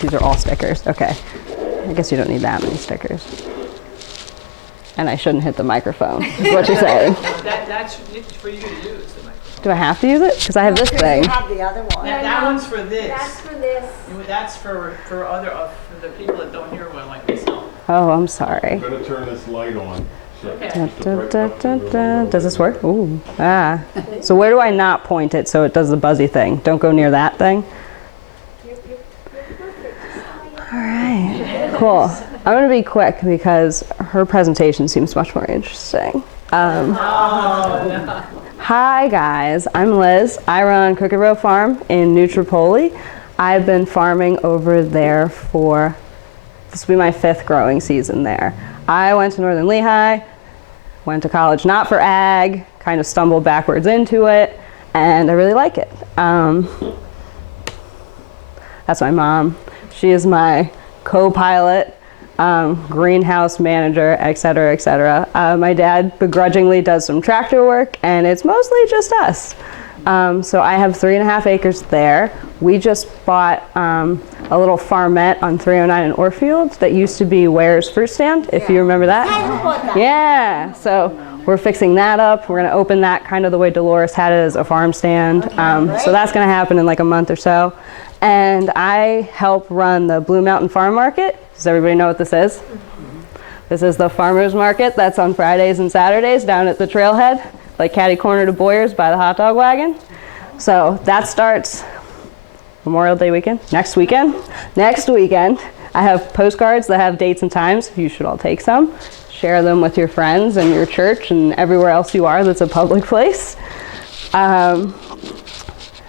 These are all stickers. Okay. I guess you don't need that many stickers. And I shouldn't hit the microphone, is what you're saying. That's for you to use, the microphone. Do I have to use it? Because I have this thing. You have the other one. That one's for this. That's for this. That's for other, for the people that don't hear well, like myself. Oh, I'm sorry. I'm gonna turn this light on. So Okay. just to brighten up the room. Does this work? Ooh. Ah. So where do I not point it so it does the buzzy thing? Don't go near that thing. All right. Cool. I'm going to be quick because her presentation seems much more interesting. Hi guys, I'm Liz. I run Crooked Row Farm in New Tripoli. I've been farming over there for, this will be my 5th growing season there. I went to Northern Lehigh, went to college not for ag, kind of stumbled backwards into it, and I really like it. That's my mom. She is my co-pilot, greenhouse manager, et cetera, et cetera. My dad begrudgingly does some tractor work, and it's mostly just us. So I have 3.5 acres there. We just bought a little farmette on 309 in Orfield that used to be Ware's fruit stand, if you remember that. Yeah, so we're fixing that up. We're gonna open that kind of the way Dolores had it as a farm stand. So that's gonna happen in like a month or so. And I help run the Blue Mountain Farm Market. Does everybody know what this is? This is the farmer's market that's on Fridays and Saturdays down at the trailhead, like catty corner to Boyer's by the hot dog wagon. So that starts Memorial Day weekend, next weekend. Next weekend, I have postcards that have dates and times. You should all take some. Share them with your friends and your church and everywhere else you are that's a public place.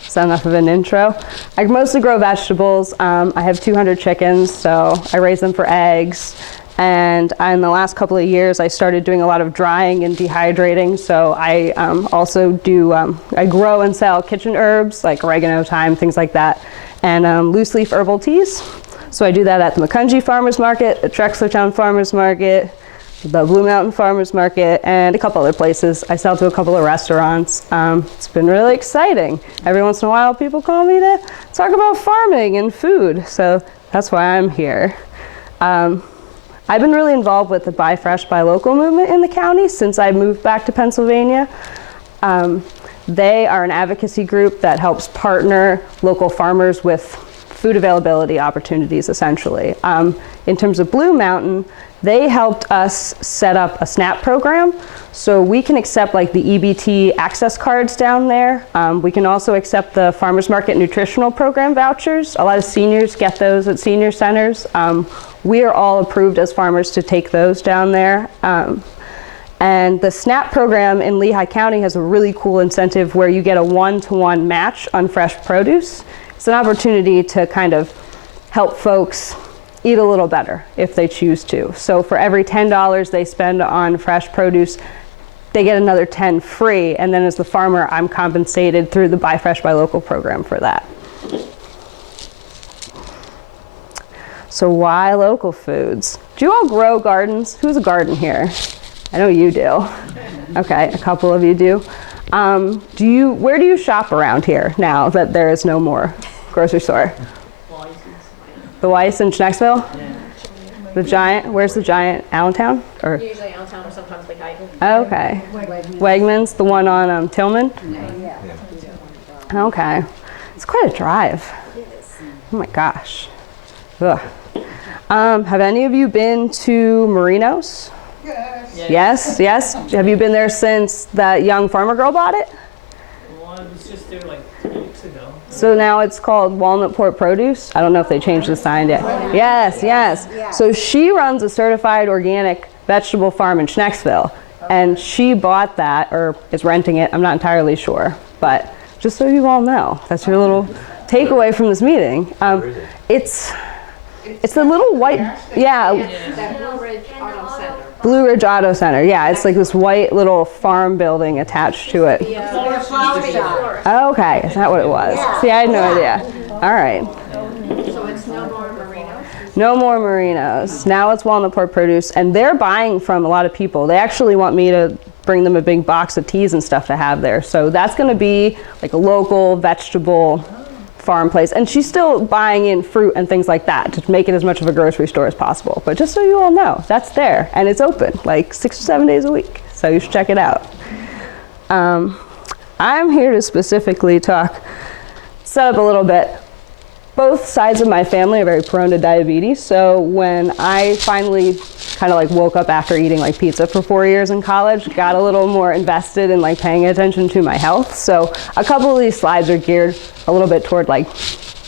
So enough of an intro. I mostly grow vegetables. I have 200 chickens, so I raise them for eggs. And in the last couple of years, I started doing a lot of drying and dehydrating. So I also do, I grow and sell kitchen herbs like oregano, thyme, things like that, and loose leaf herbal teas. So I do that at the Macungie Farmers Market, the Trexlertown Farmers Market, the Blue Mountain Farmers Market, and a couple other places. I sell to a couple of restaurants. It's been really exciting. Every once in a while, people call me to talk about farming and food, so that's why I'm here. I've been really involved with the Buy Fresh, Buy Local movement in the county since I moved back to Pennsylvania. They are an advocacy group that helps partner local farmers with food availability opportunities, essentially. In terms of Blue Mountain, they helped us set up a SNAP program, so we can accept like the EBT access cards down there. We can also accept the Farmers Market Nutritional Program vouchers. A lot of seniors get those at senior centers. We are all approved as farmers to take those down there. And the SNAP program in Lehigh County has a really cool incentive where you get a 1-to-1 match on fresh produce. It's an opportunity to kind of help folks eat a little better if they choose to. So for every $10 they spend on fresh produce, they get another 10 free, and then as the farmer, I'm compensated through the Buy Fresh, Buy Local program for that. So why local foods? Do you all grow gardens? Who's a garden here? I know you do. Okay, a couple of you do. Where do you shop around here now that there is no more grocery store? The Weiss in Schnecksville? The Giant, where's the Giant? Allentown? Or? Usually Allentown or sometimes Lake Hyden. Okay. Wegmans, the one on Tillman? Okay. It's quite a drive. Oh my gosh. Ugh. Have any of you been to Marino's? Yes. Yes? Have you been there since that young farmer girl bought it? Well, I was just there like 2 weeks ago. So now it's called Walnut Port Produce. I don't know if they changed the sign yet. Yes, yes. So she runs a certified organic vegetable farm in Schnecksville, and she bought that, or is renting it, I'm not entirely sure. But just so you all know, that's your little takeaway from this meeting. It's the little white, yeah. Blue Ridge Auto Center. Blue Ridge Auto Center, yeah. It's like this white little farm building attached to it. Okay, is that what it was? Yeah. See, I had no idea. All right. So it's no more Marinos? No more Marinos. Now it's Walnut Port Produce, and they're buying from a lot of people. They actually want me to bring them a big box of teas and stuff to have there. So that's going to be like a local vegetable farm place, and she's still buying in fruit and things like that to make it as much of a grocery store as possible. But just so you all know, that's there, and it's open like 6 or 7 days a week, so you should check it out. I'm here to specifically set up a little bit. Both sides of my family are very prone to diabetes, so when I finally kind of like woke up after eating like pizza for 4 years in college, got a little more invested in like paying attention to my health. So a couple of these slides are geared a little bit toward like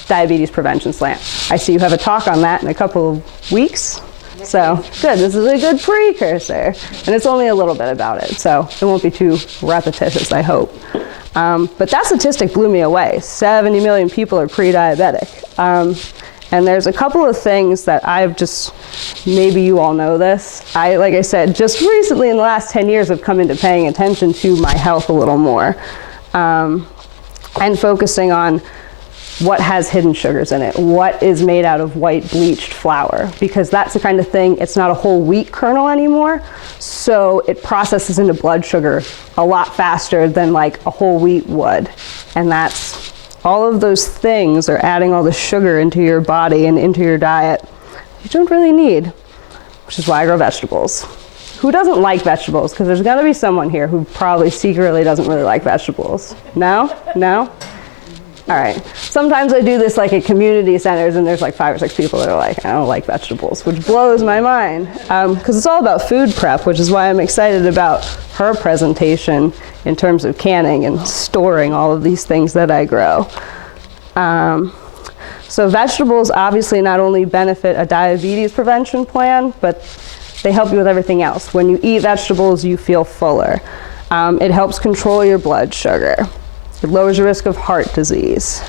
diabetes prevention slant. I see you have a talk on that in a couple of weeks. So good, this is a good precursor. And it's only a little bit about it, so it won't be too repetitious, I hope. But that statistic blew me away. 70 million people are pre-diabetic. And there's a couple of things that I've just, maybe you all know this. Like I said, just recently in the last 10 years, I've come into paying attention to my health a little more. And focusing on what has hidden sugars in it, what is made out of white bleached flour, because that's the kind of thing, it's not a whole wheat kernel anymore, so it processes into blood sugar a lot faster than like a whole wheat would. And that's, all of those things are adding all the sugar into your body and into your diet you don't really need, which is why I grow vegetables. Who doesn't like vegetables? Because there's gonna be someone here who probably secretly doesn't really like vegetables. No? No? All right. Sometimes I do this like at community centers and there's like 5 or 6 people that are like, I don't like vegetables, which blows my mind. Because it's all about food prep, which is why I'm excited about her presentation in terms of canning and storing all of these things that I grow. So vegetables obviously not only benefit a diabetes prevention plan, but they help you with everything else. When you eat vegetables, you feel fuller. It helps control your blood sugar. It lowers your risk of heart disease.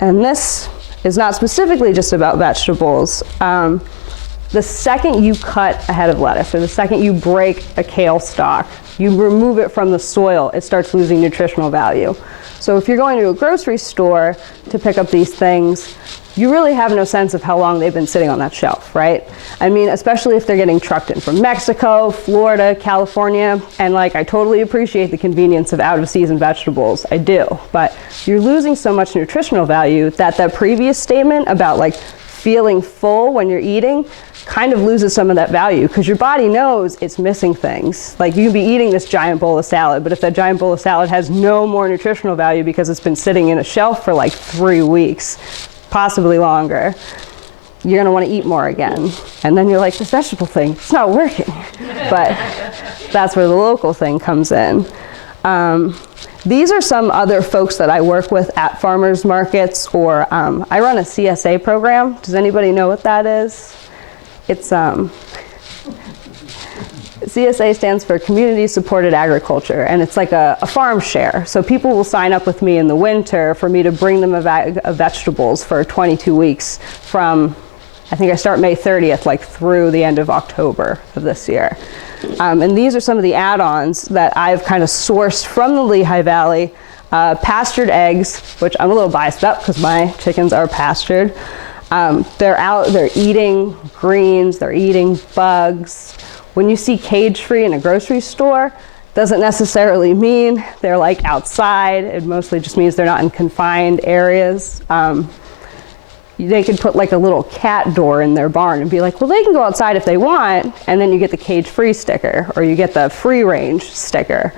And this is not specifically just about vegetables. The second you cut a head of lettuce, or the second you break a kale stalk, you remove it from the soil, it starts losing nutritional value. So if you're going to a grocery store to pick up these things, you really have no sense of how long they've been sitting on that shelf, right? I mean, especially if they're getting trucked in from Mexico, Florida, California, and like I totally appreciate the convenience of out-of-season vegetables, I do, but you're losing so much nutritional value that that previous statement about like feeling full when you're eating kind of loses some of that value because your body knows it's missing things. Like you can be eating this giant bowl of salad, but if that giant bowl of salad has no more nutritional value because it's been sitting in a shelf for like 3 weeks, possibly longer, you're gonna wanna eat more again. And then you're like, this vegetable thing, it's not working. But that's where the local thing comes in. These are some other folks that I work with at farmers markets, or I run a CSA program. Does anybody know what that is? It's CSA stands for Community Supported Agriculture, and it's like a farm share. So people will sign up with me in the winter for me to bring them a bag of vegetables for 22 weeks from, I think I start May 30th, like through the end of October of this year. And these are some of the add-ons that I've kind of sourced from the Lehigh Valley. Pastured eggs, which I'm a little biased about because my chickens are pastured. They're out, they're eating greens, they're eating bugs. When you see cage-free in a grocery store, doesn't necessarily mean they're like outside. It mostly just means they're not in confined areas. They could put like a little cat door in their barn and be like, well, they can go outside if they want, and then you get the cage-free sticker, or you get the free-range sticker.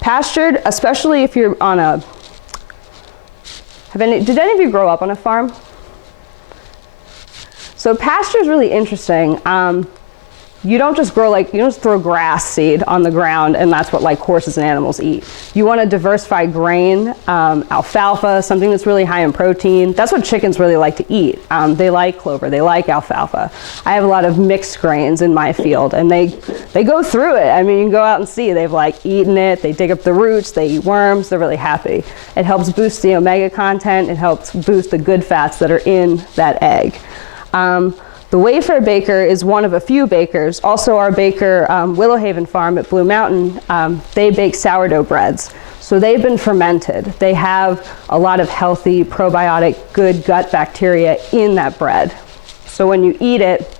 Pastured, especially if you're on a, did any of you grow up on a farm? So pasture is really interesting. You don't just grow you don't just throw grass seed on the ground and that's what like horses and animals eat. You want to diversify grain, alfalfa, something that's really high in protein. That's what chickens really like to eat. They like clover, they like alfalfa. I have a lot of mixed grains in my field and they go through it. I mean, you can go out and see, they've like eaten it, they dig up the roots, they eat worms, they're really happy. It helps boost the omega content, it helps boost the good fats that are in that egg. The Wayfair Baker is one of a few bakers. Also our baker, Willow Haven Farm at Blue Mountain, they bake sourdough breads. So they've been fermented. They have a lot of healthy, probiotic, good gut bacteria in that bread. So when you eat it,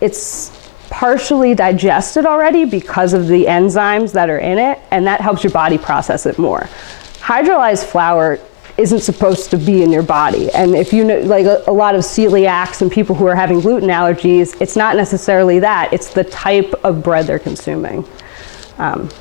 it's partially digested already because of the enzymes that are in it, and that helps your body process it more. Hydrolyzed flour isn't supposed to be in your body, and if you know, like a lot of celiacs and people who are having gluten allergies, it's not necessarily that, it's the type of bread they're consuming.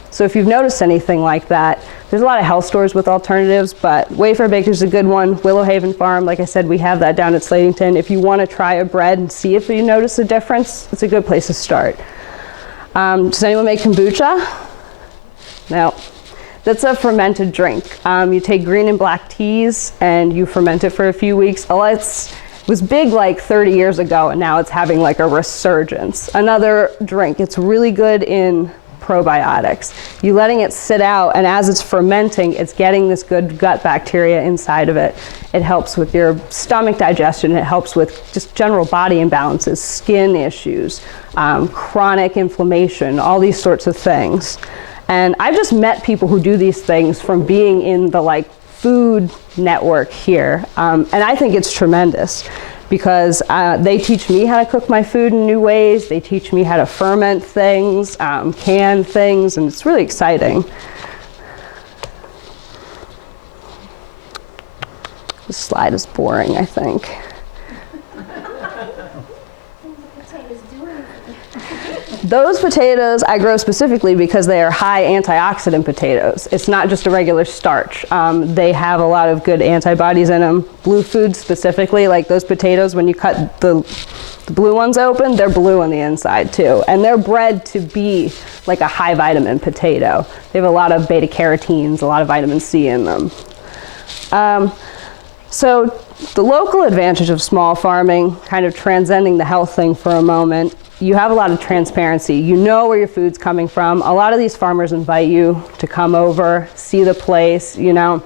So if you've noticed anything like that, there's a lot of health stores with alternatives, but Wayfair Baker's a good one. Willow Haven Farm, like I said, we have that down at Slatington. If you want to try a bread and see if you notice a difference, it's a good place to start. Does anyone make kombucha? No. That's a fermented drink. You take green and black teas and you ferment it for a few weeks. It was big like 30 years ago, and now it's having like a resurgence. Another drink, it's really good in probiotics. You're letting it sit out, and as it's fermenting, it's getting this good gut bacteria inside of it. It helps with your stomach digestion. It helps with just general body imbalances, skin issues, chronic inflammation, all these sorts of things. And I've just met people who do these things from being in the like food network here, and I think it's tremendous. Because they teach me how to cook my food in new ways. They teach me how to ferment things, can things, and it's really exciting. This slide is boring, I think. Those potatoes I grow specifically because they are high antioxidant potatoes. It's not just a regular starch. They have a lot of good antibodies in them. Blue foods specifically, like those potatoes, when you cut the blue ones open, they're blue on the inside too. And they're bred to be like a high vitamin potato. They have a lot of beta carotenes, a lot of vitamin C in them. So the local advantage of small farming, kind of transcending the health thing for a moment, you have a lot of transparency. You know where your food's coming from. A lot of these farmers invite you to come over, see the place, you know.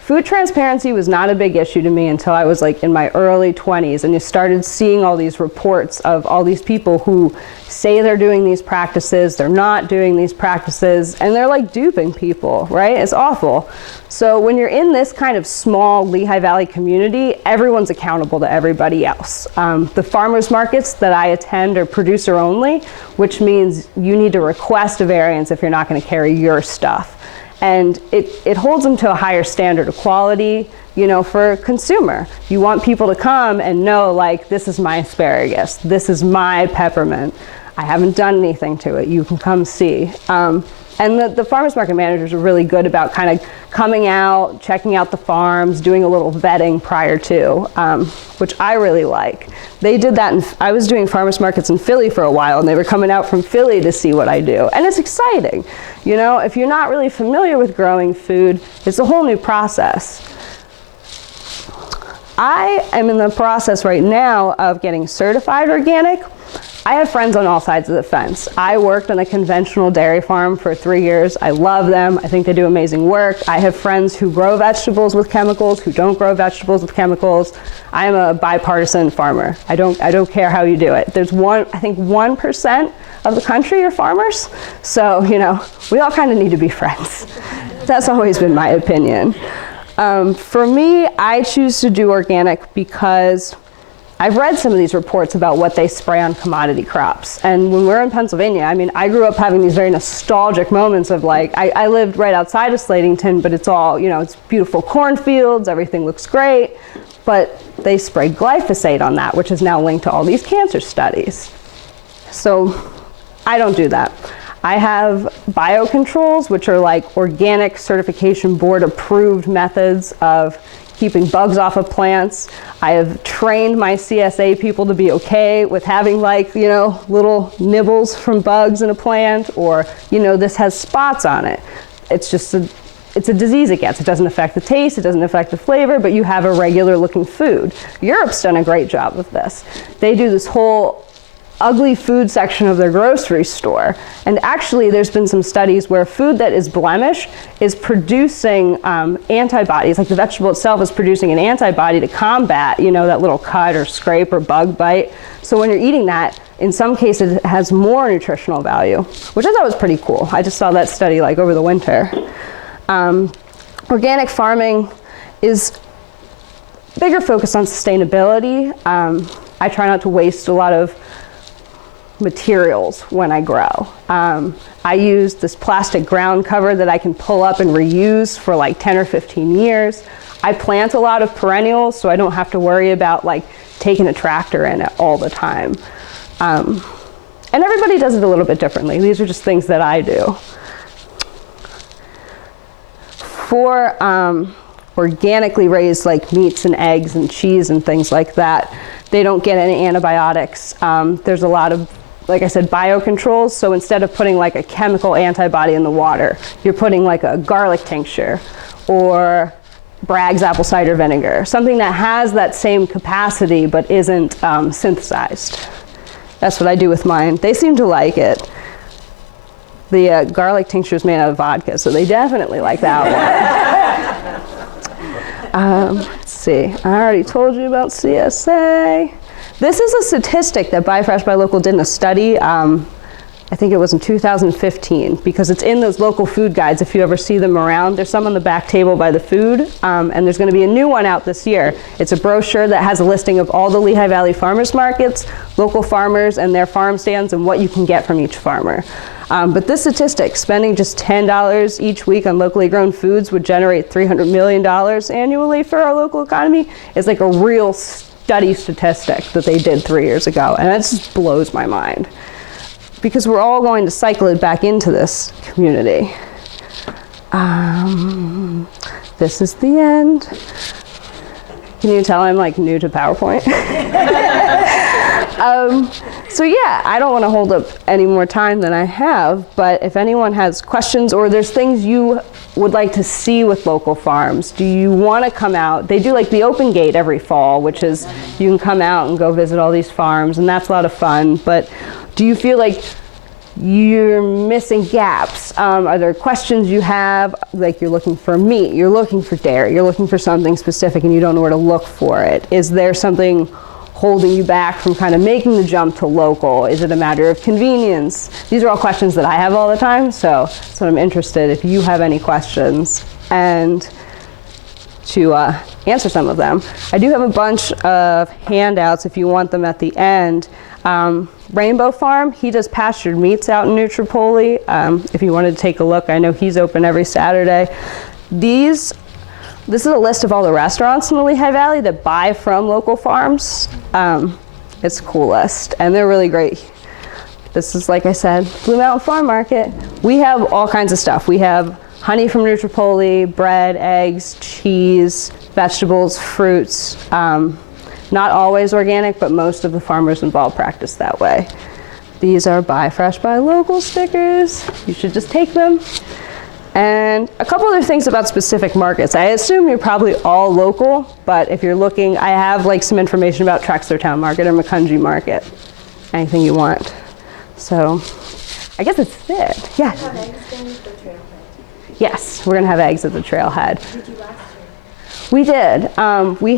Food transparency was not a big issue to me until I was like in my early 20s, and you started seeing all these reports of all these people who say they're doing these practices, they're not doing these practices, and they're like duping people, right? It's awful. So when you're in this kind of small Lehigh Valley community, everyone's accountable to everybody else. The farmers markets that I attend are producer only, which means you need to request a variance if you're not going to carry your stuff. And it holds them to a higher standard of quality, you know, for a consumer. You want people to come and know, like, this is my asparagus, this is my peppermint. I haven't done anything to it. You can come see. And the farmers market managers are really good about kind of coming out, checking out the farms, doing a little vetting prior to, which I really like. They did that, I was doing farmers markets in Philly for a while, and they were coming out from Philly to see what I do. And it's exciting. You know, if you're not really familiar with growing food, it's a whole new process. I am in the process right now of getting certified organic. I have friends on all sides of the fence. I worked on a conventional dairy farm for 3 years. I love them. I think they do amazing work. I have friends who grow vegetables with chemicals, who don't grow vegetables with chemicals. I am a bipartisan farmer. I don't care how you do it. There's I think 1% of the country are farmers. So, you know, we all kind of need to be friends. That's always been my opinion. For me, I choose to do organic because I've read some of these reports about what they spray on commodity crops. And when we're in Pennsylvania, I mean, I grew up having these very nostalgic moments of like, I lived right outside of Slatington, but it's all, you know, it's beautiful cornfields, everything looks great, but they spray glyphosate on that, which is now linked to all these cancer studies. So I don't do that. I have biocontrols, which are like organic certification board approved methods of keeping bugs off of plants. I have trained my CSA people to be okay with having, like, you know, little nibbles from bugs in a plant, or, you know, this has spots on it. It's just it's a disease it gets. It doesn't affect the taste, it doesn't affect the flavor, but you have a regular looking food. Europe's done a great job with this. They do this whole ugly food section of their grocery store. And actually there's been some studies where food that is blemish is producing antibodies, like the vegetable itself is producing an antibody to combat, you know, that little cut or scrape or bug bite. So when you're eating that, in some cases it has more nutritional value, which I thought was pretty cool. I just saw that study like over the winter. Organic farming is bigger focus on sustainability. I try not to waste a lot of materials when I grow. I use this plastic ground cover that I can pull up and reuse for like 10 or 15 years. I plant a lot of perennials, so I don't have to worry about like taking a tractor in it all the time. And everybody does it a little bit differently. These are just things that I do. For organically raised like meats and eggs and cheese and things like that, they don't get any antibiotics. There's a lot of, like I said, biocontrols. So instead of putting like a chemical antibody in the water, you're putting like a garlic tincture or Bragg's apple cider vinegar, something that has that same capacity but isn't synthesized. That's what I do with mine. They seem to like it. The garlic tincture is made out of vodka, so they definitely like that one. Let's see, I already told you about CSA. This is a statistic that Buy Fresh, Buy Local did in a study. I think it was in 2015, because it's in those local food guides if you ever see them around. There's some on the back table by the food, and there's going to be a new one out this year. It's a brochure that has a listing of all the Lehigh Valley farmers markets, local farmers and their farm stands, and what you can get from each farmer. But this statistic, spending just $10 each week on locally grown foods would generate $300 million annually for our local economy, is like a real study statistic that they did 3 years ago, and that just blows my mind. Because we're all going to cycle it back into this community. This is the end. Can you tell I'm like new to PowerPoint? So yeah, I don't want to hold up any more time than I have, but if anyone has questions or there's things you would like to see with local farms, do you want to come out? They do like the open gate every fall, which is you can come out and go visit all these farms, and that's a lot of fun. But do you feel like you're missing gaps? Are there questions you have, like you're looking for meat, you're looking for dairy, you're looking for something specific and you don't know where to look for it? Is there something holding you back from kind of making the jump to local? Is it a matter of convenience? These are all questions that I have all the time, so I'm interested if you have any questions and to answer some of them. I do have a bunch of handouts if you want them at the end. Rainbow Farm, he does pastured meats out in Nutropoli. If you wanted to take a look, I know he's open every Saturday. This is a list of all the restaurants in the Lehigh Valley that buy from local farms. It's a cool list, and they're really great. This is, like I said, Blue Mountain Farm Market. We have all kinds of stuff. We have honey from Nutropoli, bread, eggs, cheese, vegetables, fruits. Not always organic, but most of the farmers involved practice that way. These are Buy Fresh, Buy Local stickers. You should just take them. And a couple other things about specific markets. I assume you're probably all local, but if you're looking, I have like some information about Trexlertown Market or Macungie Market. Anything you want. So I guess it's it. Yeah. Have eggs in the trailhead. Yes, we're gonna have eggs at the trailhead. Did you last year? We did. We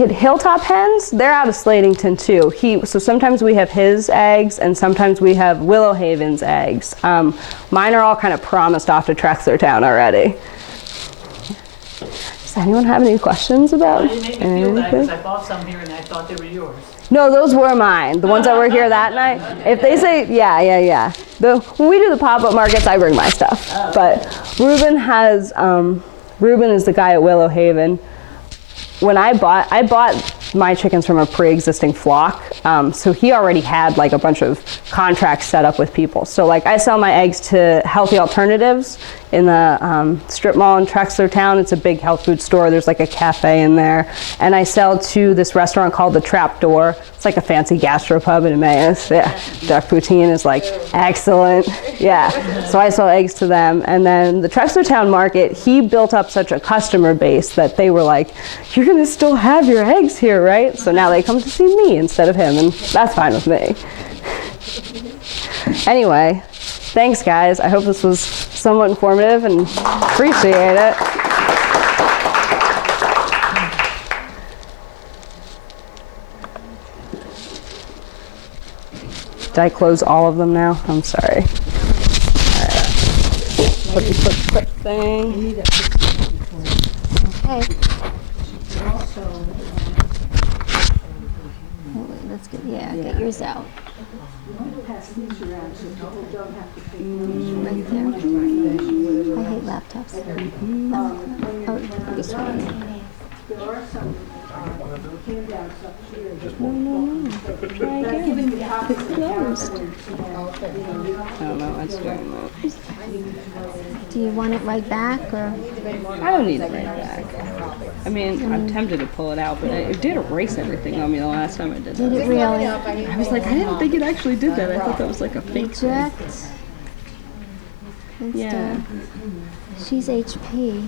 had Hilltop Hens. They're out of Slatington too. So sometimes we have his eggs and sometimes we have Willow Haven's eggs. Mine are all kind of promised off to Trexlertown already. Does anyone have any questions about I didn't make me feel bad because anything? I bought some here and I thought they were yours. No, those were mine. The ones that were here that night. If they say, yeah. When we do the pop-up markets, I bring my stuff. But Ruben is the guy at Willow Haven. When I bought my chickens from a pre-existing flock, so he already had like a bunch of contracts set up with people. So like I sell my eggs to Healthy Alternatives in the strip mall in Trexlertown. It's a big health food store. There's like a cafe in there. And I sell to this restaurant called The Trapdoor. It's like a fancy gastropub in Emmaus. Yeah, duck poutine is like excellent. Yeah, so I sell eggs to them. And then the Trexlertown Market, he built up such a customer base that they were like, you're gonna still have your eggs here, right? So now they come to see me instead of him, and that's fine with me. Anyway, thanks guys. I hope this was somewhat informative and appreciate it. Did I close all of them now? I'm sorry. All right. Quick thing. Okay. Also, Let's get, get yours out. Right there. I hate laptops. Oh, this one. Try again. It's closed. I don't know what's doing that. Do you want it right back or? I don't need it right back. I mean, I'm tempted to pull it out, but it did erase everything on me the last time I did Did that. it really? I was like, I didn't think it actually did that. I thought that was like a fake thing. Reject. Yeah. She's HP.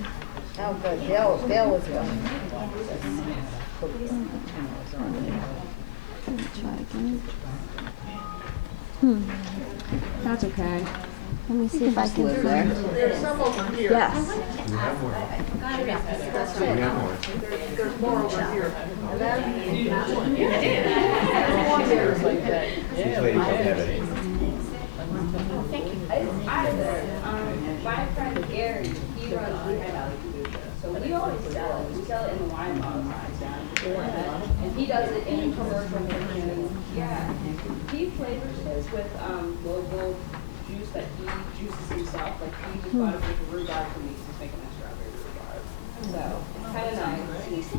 Oh, good. Bill was good. Try again. That's okay. Let me see if I can. Live there. There's some over here. Yes. There's more over here. And then, My friend Gary, he runs Lehigh Valley Kabucha. So we always sell it. We sell it in the wine bottle size down. And he does it in a commercial version. Yeah. He flavors his with local juice that he juices himself. Like he just bought a big rhubarb from me. He's making a strawberry rhubarb. So it's kind of nice.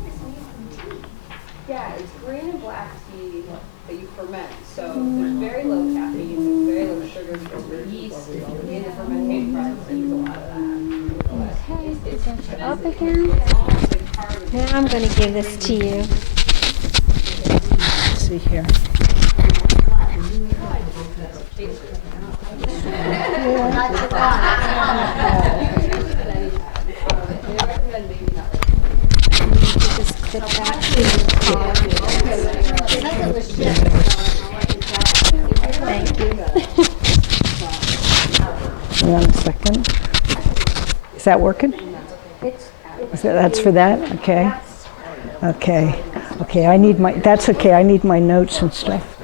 Yeah, it's green and black tea that you ferment. So there's very low caffeine, there's very low sugars, because the yeast in the fermentation process use a lot of that. Okay, get you up again. Now I'm going to give this to you. let's see here. Just clip that to your Thank you. Hang on a second. Is that working? That's for that? Okay. Okay. Okay, I need my, that's okay, I need my notes and stuff.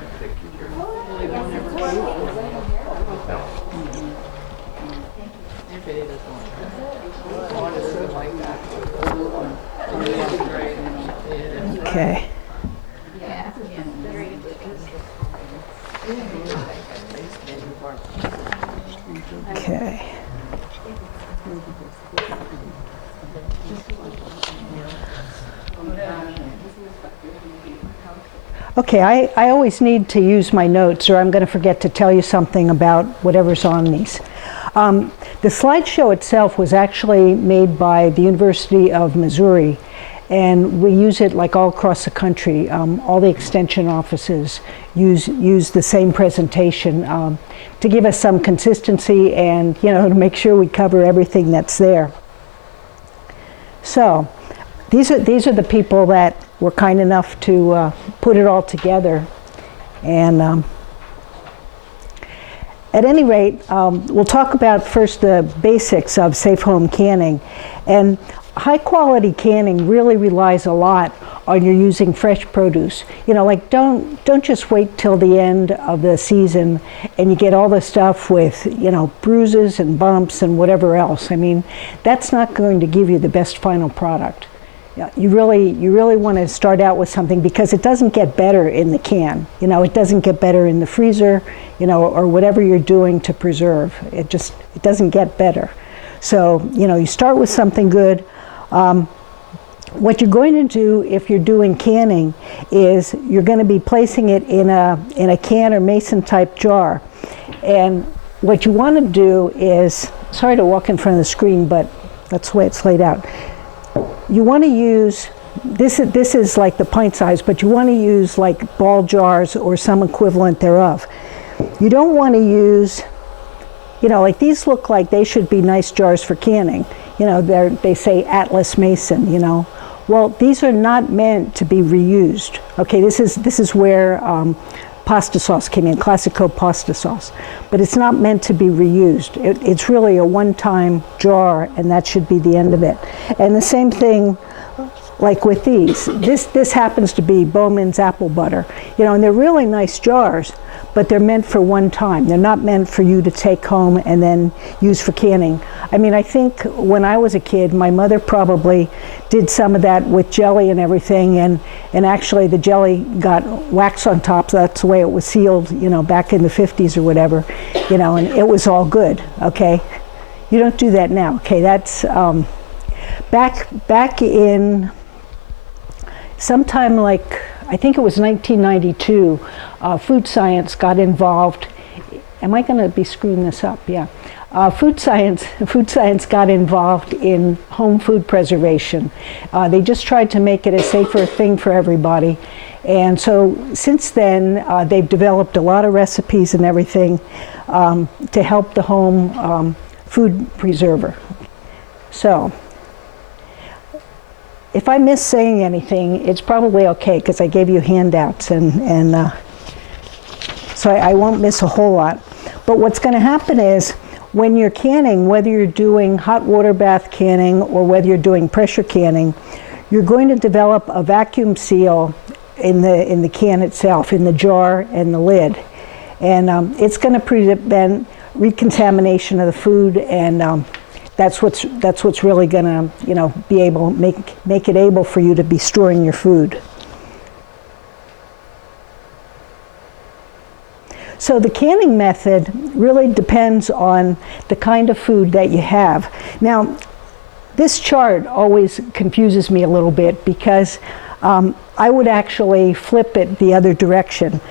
Okay. Okay. Okay, I always need to use my notes or I'm going to forget to tell you something about whatever's on these. The slideshow itself was actually made by the University of Missouri, and we use it like all across the country. All the extension offices use the same presentation to give us some consistency and, you know, to make sure we cover everything that's there. So these are the people that were kind enough to put it all together. And at any rate, we'll talk about first the basics of safe home canning. And high quality canning really relies a lot on your using fresh produce. You know, like don't just wait till the end of the season and you get all the stuff with, you know, bruises and bumps and whatever else. I mean, that's not going to give you the best final product. You really want to start out with something because it doesn't get better in the can. You know, it doesn't get better in the freezer, you know, or whatever you're doing to preserve. It doesn't get better. So, you know, you start with something good. What you're going to do if you're doing canning is you're going to be placing it in a can or mason type jar. And what you want to do is, sorry to walk in front of the screen, but that's the way it's laid out. You want to use, this is like the pint size, but you want to use like ball jars or some equivalent thereof. You don't want to use, you know, like these look like they should be nice jars for canning. You know, they say Atlas Mason, you know. Well, these are not meant to be reused. Okay, this is where pasta sauce came in, Classico pasta sauce. But it's not meant to be reused. It's really a one-time jar, and that should be the end of it. And the same thing like with these. This happens to be Bowman's apple butter. You know, and they're really nice jars, but they're meant for one time. They're not meant for you to take home and then use for canning. I mean, I think when I was a kid, my mother probably did some of that with jelly and everything, and actually the jelly got wax on top, so that's the way it was sealed, you know, back in the 50s or whatever, you know, and it was all good, okay? You don't do that now, okay? That's back in sometime like, I think it was 1992, food science got involved. Am I going to be screwing this up? Yeah. Food science got involved in home food preservation. They just tried to make it a safer thing for everybody. And so since then, they've developed a lot of recipes and everything to help the home food preserver. So if I miss saying anything, it's probably okay because I gave you handouts and so I won't miss a whole lot. But what's going to happen is when you're canning, whether you're doing hot water bath canning or whether you're doing pressure canning, you're going to develop a vacuum seal in the can itself, in the jar and the lid. And it's going to prevent recontamination of the food, and that's what's really going to, you know, be able make it able for you to be storing your food. So the canning method really depends on the kind of food that you have. Now, this chart always confuses me a little bit because I would actually flip it the other direction.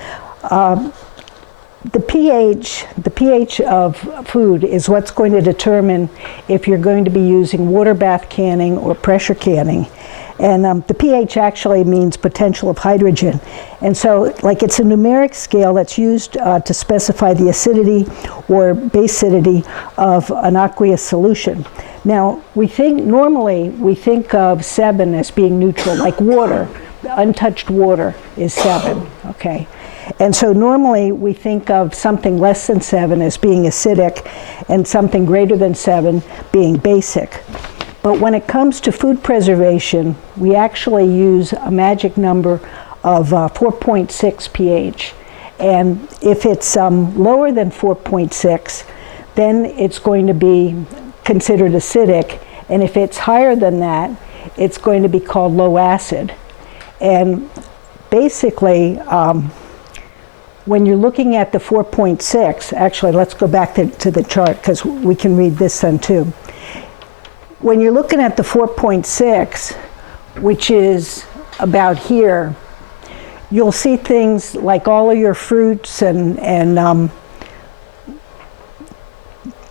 The pH of food is what's going to determine if you're going to be using water bath canning or pressure canning. And the pH actually means potential of hydrogen. And so, like, it's a numeric scale that's used to specify the acidity or basicity of an aqueous solution. Now, normally we think of 7 as being neutral, like water. Untouched water is 7, okay? And so normally we think of something less than 7 as being acidic and something greater than 7 being basic. But when it comes to food preservation, we actually use a magic number of 4.6 pH. And if it's lower than 4.6, then it's going to be considered acidic. And if it's higher than that, it's going to be called low acid. And basically, when you're looking at the 4.6, actually, let's go back to the chart because we can read this then too. When you're looking at the 4.6, which is about here, you'll see things like all of your fruits and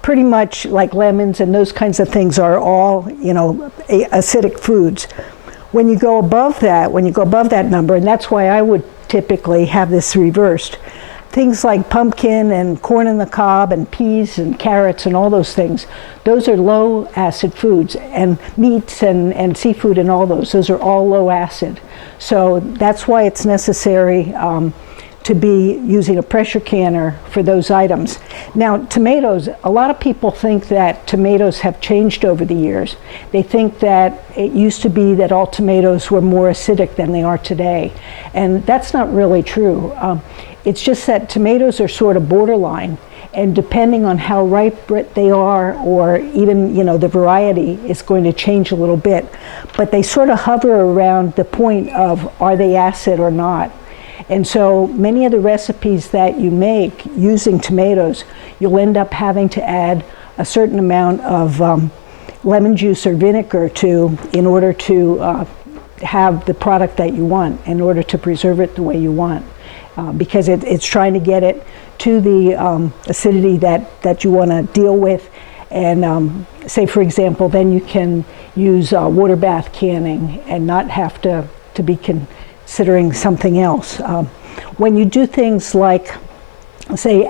pretty much like lemons and those kinds of things are all, you know, acidic foods. When you go above that number, and that's why I would typically have this reversed, things like pumpkin and corn on the cob and peas and carrots and all those things, those are low acid foods, and meats and seafood and all those are all low acid. So that's why it's necessary to be using a pressure canner for those items. Now, tomatoes, a lot of people think that tomatoes have changed over the years. They think that it used to be that all tomatoes were more acidic than they are today. And that's not really true. It's just that tomatoes are sort of borderline, and depending on how ripe they are, or even, you know, the variety is going to change a little bit. But they sort of hover around the point of, are they acid or not? And so many of the recipes that you make using tomatoes, you'll end up having to add a certain amount of lemon juice or vinegar to, in order to have the product that you want, in order to preserve it the way you want. Because it's trying to get it to the acidity that you want to deal with. And say, for example, then you can use water bath canning and not have to be considering something else. When you do things like, say,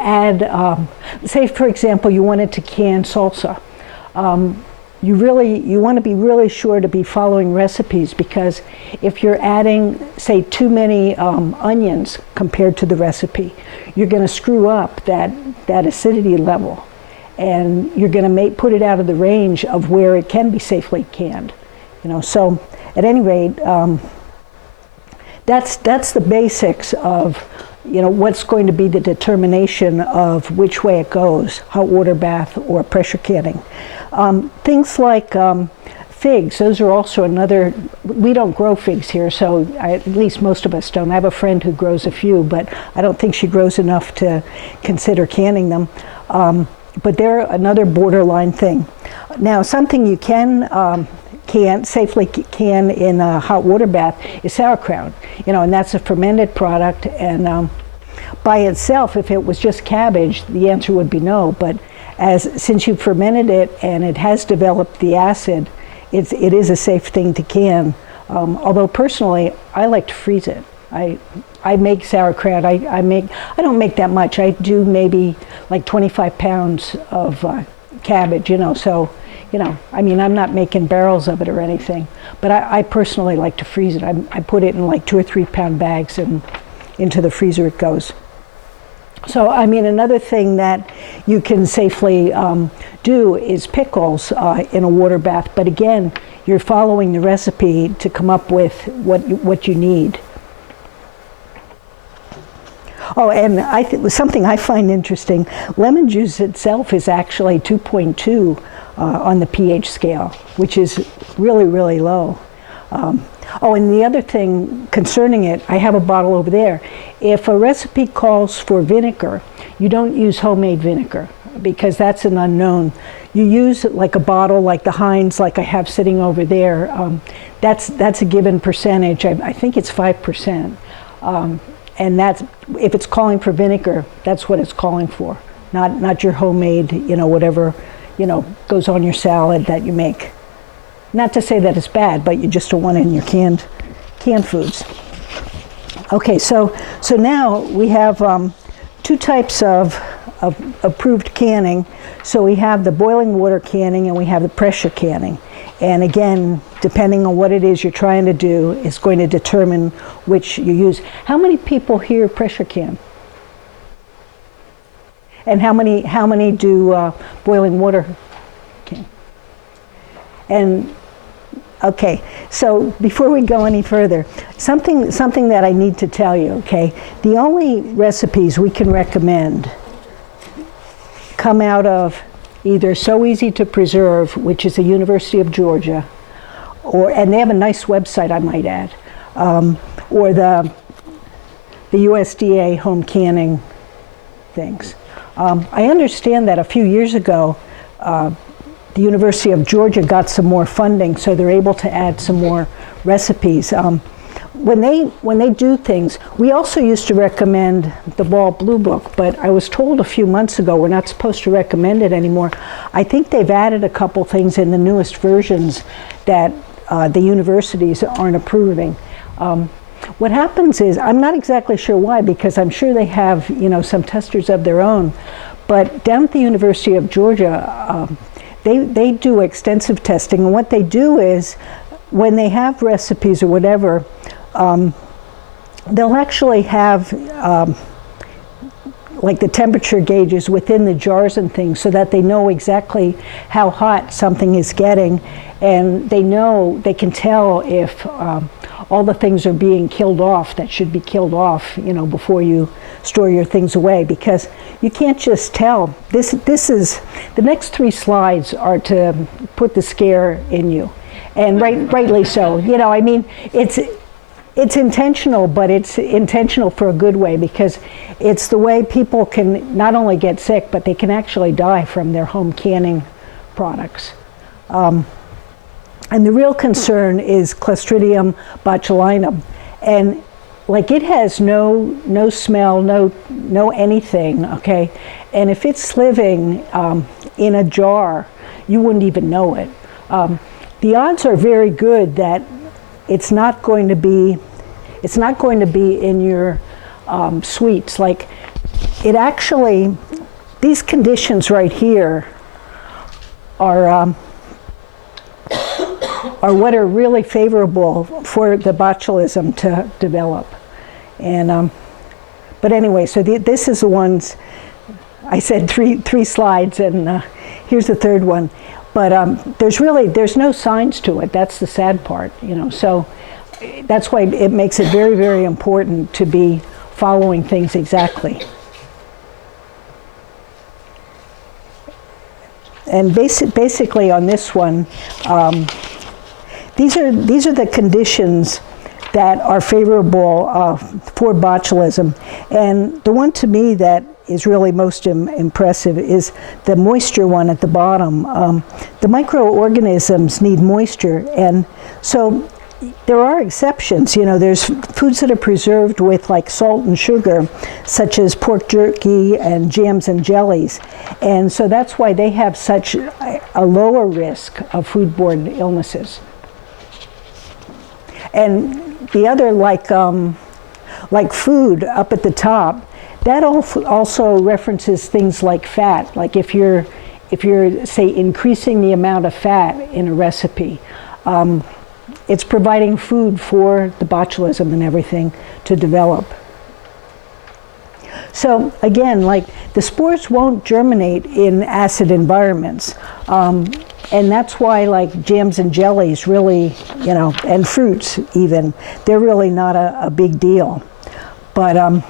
say, for example, you wanted to can salsa, you want to be really sure to be following recipes, because if you're adding, say, too many onions compared to the recipe, you're going to screw up that acidity level, and you're going to put it out of the range of where it can be safely canned. You know, so at any rate, that's the basics of what's going to be the determination of which way it goes, hot water bath or pressure canning. Things like figs, those are also another, we don't grow figs here, so at least most of us don't. I have a friend who grows a few, but I don't think she grows enough to consider canning them. But they're another borderline thing. Now, something you can safely can in a hot water bath is sauerkraut, and that's a fermented product, and by itself, if it was just cabbage, the answer would be no, but since you've fermented it and it has developed the acid, it is a safe thing to can. Although personally, I like to freeze it. I make sauerkraut. I don't make that much. I do maybe like 25 pounds of cabbage. So I'm not making barrels of it or anything. But I personally like to freeze it. I put it in like 2 or 3 pound bags, and into the freezer it goes. So, another thing that you can safely do is pickles in a water bath. But again, you're following the recipe to come up with what you need. Oh, and something I find interesting, lemon juice itself is actually 2.2 on the pH scale, which is really, really low. And the other thing concerning it, I have a bottle over there. If a recipe calls for vinegar, you don't use homemade vinegar because that's an unknown. You use like a bottle like the Heinz, like I have sitting over there. That's a given percentage. I think it's 5%. And that's, if it's calling for vinegar, that's what it's calling for. Not your homemade, whatever, goes on your salad that you make. Not to say that it's bad, but you just don't want it in your canned foods. Okay, so now we have 2 types of approved canning. So we have the boiling water canning and we have the pressure canning. And again, depending on what it is you're trying to do, is going to determine which you use. How many people here pressure can? And how many do boiling water can? And okay, so before we go any further, something that I need to tell you, okay? The only recipes we can recommend come out of either So Easy to Preserve, which is the University of Georgia, and they have a nice website, I might add, or the USDA home canning things. I understand that a few years ago, the University of Georgia got some more funding, so they're able to add some more recipes. When they do things, we also used to recommend the Ball Blue Book, but I was told a few months ago we're not supposed to recommend it anymore. I think they've added a couple things in the newest versions that the universities aren't approving. What happens is, I'm not exactly sure why, because I'm sure they have some testers of their own, but down at the University of Georgia, they do extensive testing, and what they do is, when they have recipes or whatever, they'll actually have like the temperature gauges within the jars and things so that they know exactly how hot something is getting, and they can tell if all the things are being killed off that should be killed off, before you store your things away, because you can't just tell. This is, the next 3 slides are to put the scare in you. And rightly so. It's intentional, but it's intentional for a good way, because it's the way people can not only get sick, but they can actually die from their home canning products. And the real concern is Clostridium botulinum. And it has no smell, no anything, okay? And if it's living in a jar, you wouldn't even know it. The odds are very good that it's not going to be in your sweets. It actually, these conditions right here are what are really favorable for the botulism to develop. And but anyway, so this is the ones I said, three slides, and here's the third one. But there's no signs to it. That's the sad part, So that's why it makes it very, very important to be following things exactly. And basically on this one, these are the conditions that are favorable for botulism. And the one to me that is really most impressive is the moisture one at the bottom. The microorganisms need moisture, and so there are exceptions. You know, there's foods that are preserved with like salt and sugar, such as pork jerky and jams and jellies. And so that's why they have such a lower risk of foodborne illnesses. And the other, like food up at the top, that also references things like fat. Like if you're say increasing the amount of fat in a recipe, it's providing food for the botulism and everything to develop. So again, like the spores won't germinate in acid environments. And that's why like jams and jellies really, you know, and fruits even, they're really not a big deal. But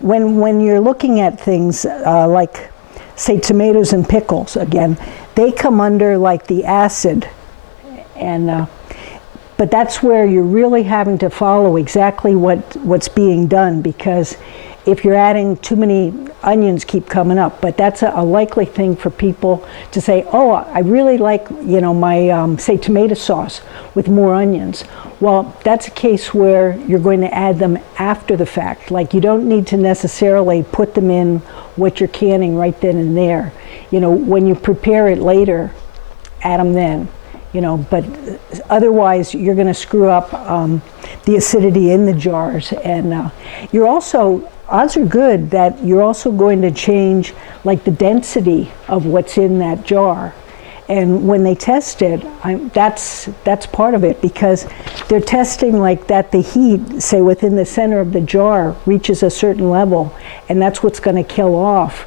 when you're looking at things like, say, tomatoes and pickles, again, they come under like the acid, and but that's where you're really having to follow exactly what's being done, because if you're adding too many, onions keep coming up. But that's a likely thing for people to say, oh, I really like, you know, my, say, tomato sauce with more onions. Well, that's a case where you're going to add them after the fact. Like, you don't need to necessarily put them in what you're canning right then and there. You know, when you prepare it later, add them then. You know, but otherwise you're going to screw up the acidity in the jars. And you're also, odds are good that you're also going to change like the density of what's in that jar. And when they test it, that's part of it, because they're testing like that the heat, say within the center of the jar, reaches a certain level, and that's what's going to kill off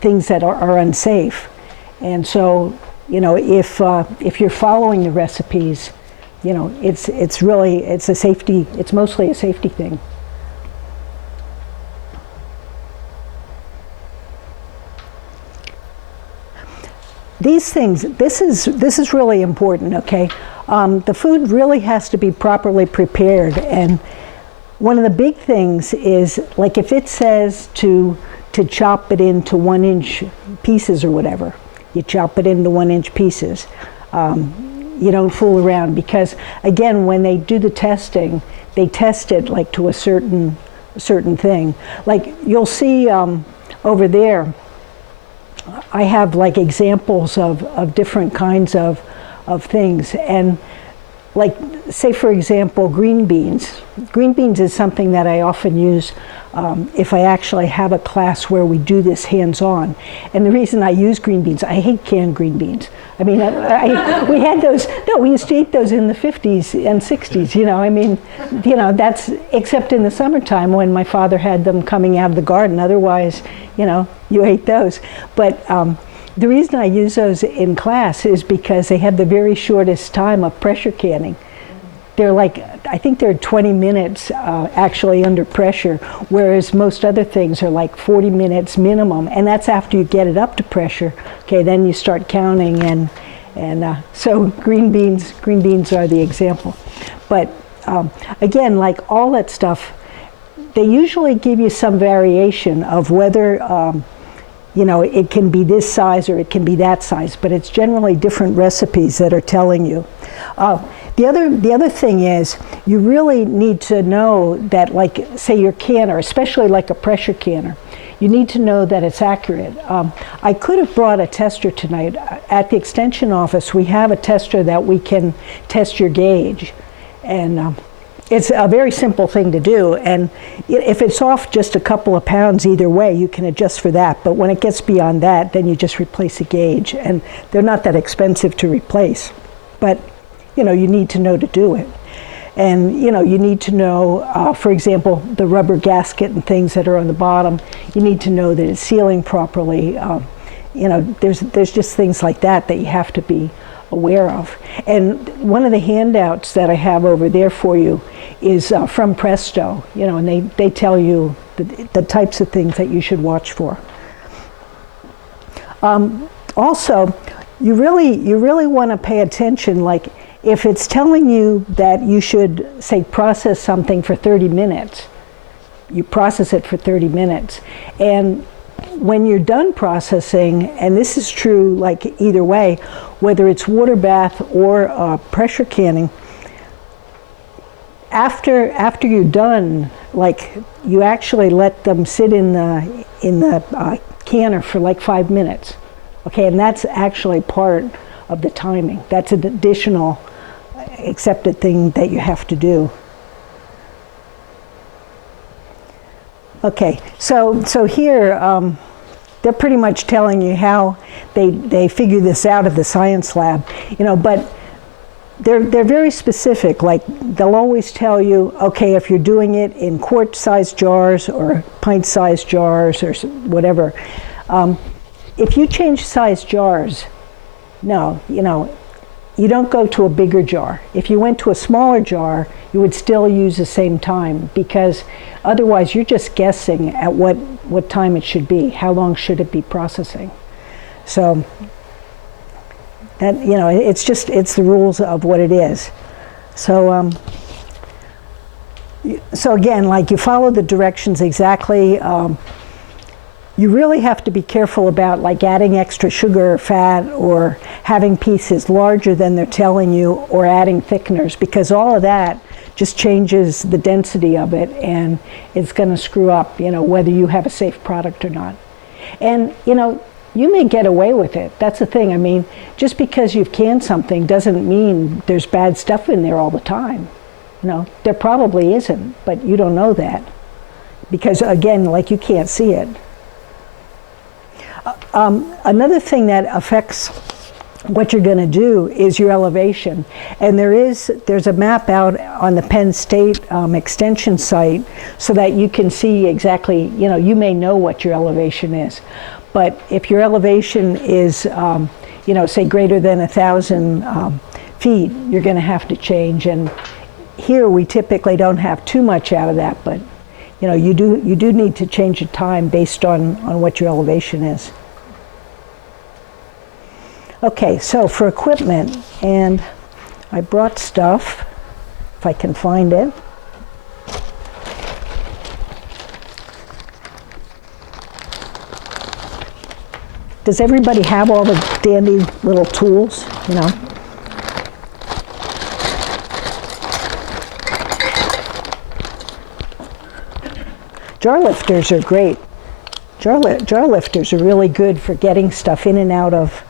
things that are unsafe. And so, you know, if you're following the recipes, you know, it's a safety. It's mostly a safety thing. These things, this is really important, okay? The food really has to be properly prepared, and one of the big things is, like, if it says to chop it into 1-inch pieces or whatever, you chop it into 1-inch pieces. You don't fool around, because again, when they do the testing, they test it like to a certain thing. Like you'll see over there, I have like examples of different kinds of things. And like, say for example, green beans. Green beans is something that I often use if I actually have a class where we do this hands-on. And the reason I use green beans, I hate canned green beans. I mean, we had those, no, we used to eat those in the 50s and 60s, you know, I mean, you know, that's, except in the summertime when my father had them coming out of the garden. Otherwise, you know, you ate those. But the reason I use those in class is because they have the very shortest time of pressure canning. They're like, I think they're 20 minutes actually under pressure, whereas most other things are like 40 minutes minimum, and that's after you get it up to pressure. Okay, then you start counting, and so green beans are the example. But again, like all that stuff, they usually give you some variation of whether you know, it can be this size or it can be that size, but it's generally different recipes that are telling you. The other thing is, you really need to know that, like, say your canner, especially like a pressure canner, you need to know that it's accurate. I could have brought a tester tonight. At the extension office, we have a tester that we can test your gauge. And it's a very simple thing to do, and if it's off just a couple of pounds either way, you can adjust for that. But when it gets beyond that, then you just replace the gauge, and they're not that expensive to replace. But you know, you need to know to do it. And you know, you need to know, for example, the rubber gasket and things that are on the bottom, you need to know that it's sealing properly. You know, there's just things like that that you have to be aware of. And one of the handouts that I have over there for you is from Presto, you know, and they tell you the types of things that you should watch for. Also, you really want to pay attention, like if it's telling you that you should, say, process something for 30 minutes, you process it for 30 minutes. And when you're done processing, and this is true like either way, whether it's water bath or pressure canning, after you're done, like you actually let them sit in the canner for like 5 minutes. Okay, and that's actually part of the timing. That's an additional accepted thing that you have to do. Okay, so here they're pretty much telling you how they figure this out at the science lab, you know, but they're very specific. Like they'll always tell you, okay, if you're doing it in quart-sized jars or pint-sized jars or whatever, if you change size jars, no, you know, you don't go to a bigger jar. If you went to a smaller jar, you would still use the same time, because otherwise you're just guessing at what time it should be. How long should it be processing? So that, you know, it's the rules of what it is. So so again, like you follow the directions exactly. You really have to be careful about like adding extra sugar or fat or having pieces larger than they're telling you, or adding thickeners, because all of that just changes the density of it, and it's going to screw up, you know, whether you have a safe product or not. And, you know, you may get away with it. That's the thing. I mean, just because you've canned something doesn't mean there's bad stuff in there all the time. You know, there probably isn't, but you don't know that, because again, like you can't see it. Another thing that affects what you're going to do is your elevation. And there's a map out on the Penn State Extension site, so that you can see exactly, you know, you may know what your elevation is. But if your elevation is, you know, say greater than 1,000 feet, you're going to have to change. And here we typically don't have too much out of that, but you know, you do need to change the time based on what your elevation is. Okay, so for equipment, and I brought stuff, if I can find it. Does everybody have all the dandy little tools, you know? Jar lifters are great. Jar lifters are really good for getting stuff in and out of.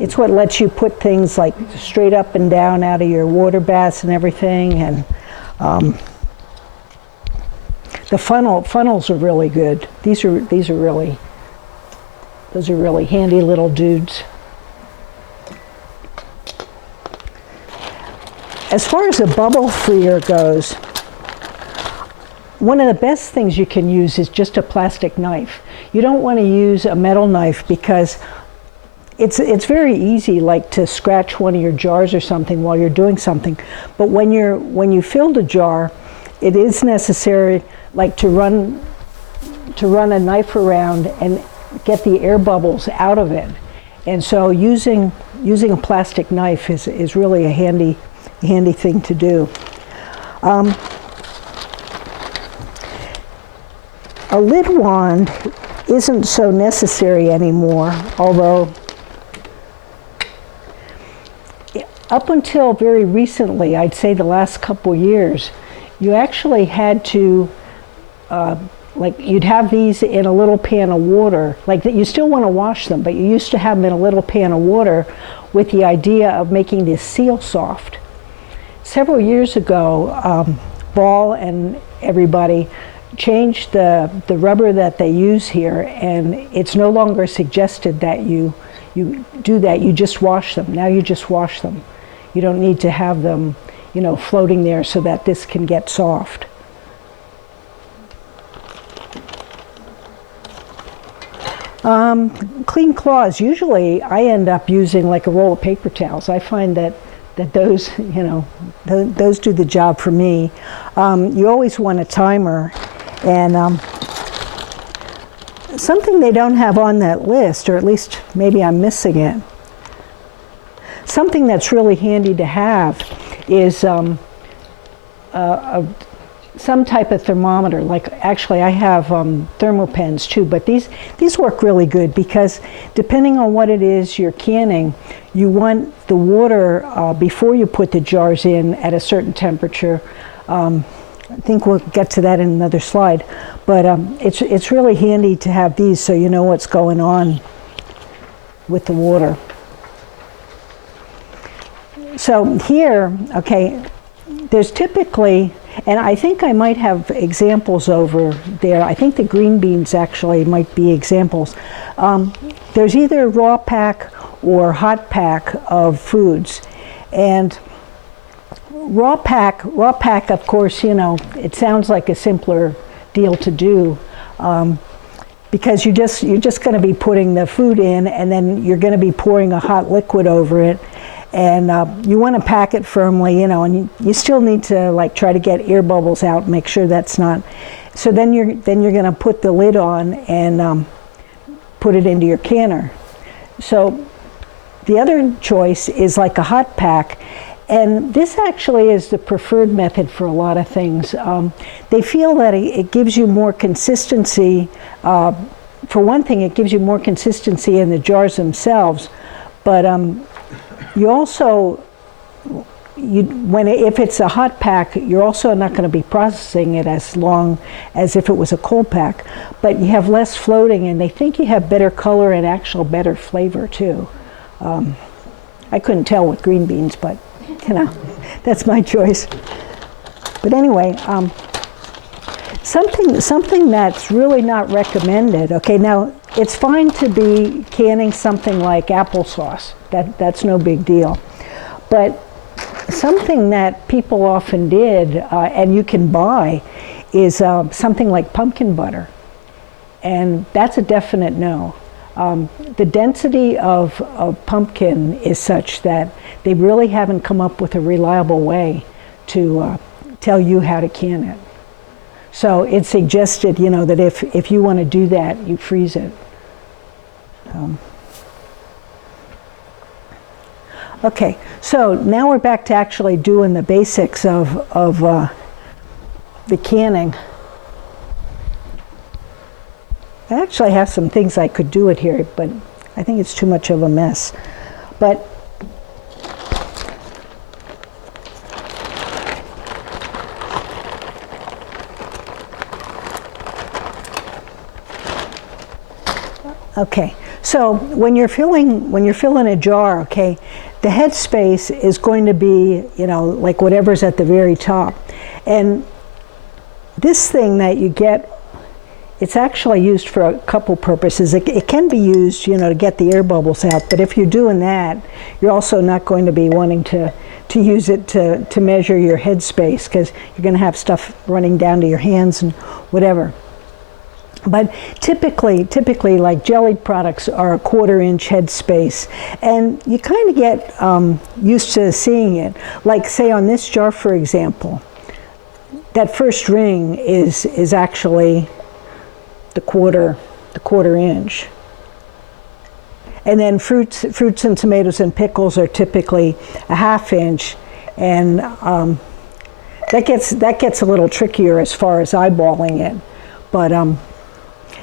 It's what lets you put things like straight up and down out of your water baths and everything. And the funnels are really good. Those are really handy little dudes. As far as a bubble freer goes, one of the best things you can use is just a plastic knife. You don't want to use a metal knife, because it's very easy, like to scratch one of your jars or something while you're doing something. But when you filled a jar, it is necessary, like to run a knife around and get the air bubbles out of it. And so using a plastic knife is really a handy thing to do. A lid wand isn't so necessary anymore, although up until very recently, I'd say the last couple years, you actually had to, like you'd have these in a little pan of water, like that you still want to wash them, but you used to have them in a little pan of water with the idea of making this seal soft. Several years ago, Ball and everybody changed the rubber that they use here, and it's no longer suggested that you do that. You just wash them. Now you just wash them. You don't need to have them, you know, floating there so that this can get soft. Clean cloths, usually I end up using like a roll of paper towels. I find that those, those do the job for me. You always want a timer, and something they don't have on that list, or at least maybe I'm missing it. Something that's really handy to have is some type of thermometer. Like actually I have thermopens too, but these work really good because depending on what it is you're canning, you want the water before you put the jars in at a certain temperature. I think we'll get to that in another slide, but it's really handy to have these so you know what's going on with the water. So here, okay, there's typically, and I think I might have examples over there. I think the green beans actually might be examples. There's either raw pack or hot pack of foods. And raw pack, of course, it sounds like a simpler deal to do because you're just going to be putting the food in and then you're going to be pouring a hot liquid over it. And you want to pack it firmly, and you still need to like try to get air bubbles out and make sure that's not. So then you're going to put the lid on and put it into your canner. So the other choice is like a hot pack, and this actually is the preferred method for a lot of things. They feel that it gives you more consistency. For one thing, it gives you more consistency in the jars themselves, but you also, if it's a hot pack, you're also not going to be processing it as long as if it was a cold pack, but you have less floating, and they think you have better color and actual better flavor too. I couldn't tell with green beans, but that's my choice. But anyway, something that's really not recommended. Okay, now it's fine to be canning something like applesauce. That's no big deal. But something that people often did, and you can buy, is something like pumpkin butter. And that's a definite no. The density of pumpkin is such that they really haven't come up with a reliable way to tell you how to can it. So it's suggested, that if you want to do that, you freeze it. Okay, so now we're back to actually doing the basics of the canning. I actually have some things I could do it here, but I think it's too much of a mess. But okay, so when you're filling a jar, okay, the head space is going to be, like whatever's at the very top. And this thing that you get, it's actually used for a couple purposes. It can be used, to get the air bubbles out, but if you're doing that, you're also not going to be wanting to use it to measure your head space, because you're going to have stuff running down to your hands and whatever. But typically, like jellied products are a 1/4 inch head space, and you kind of get used to seeing it. Like say on this jar, for example, that first ring is actually the quarter inch, and then fruits and tomatoes and pickles are typically a 1/2 inch, and that gets a little trickier as far as eyeballing it, but.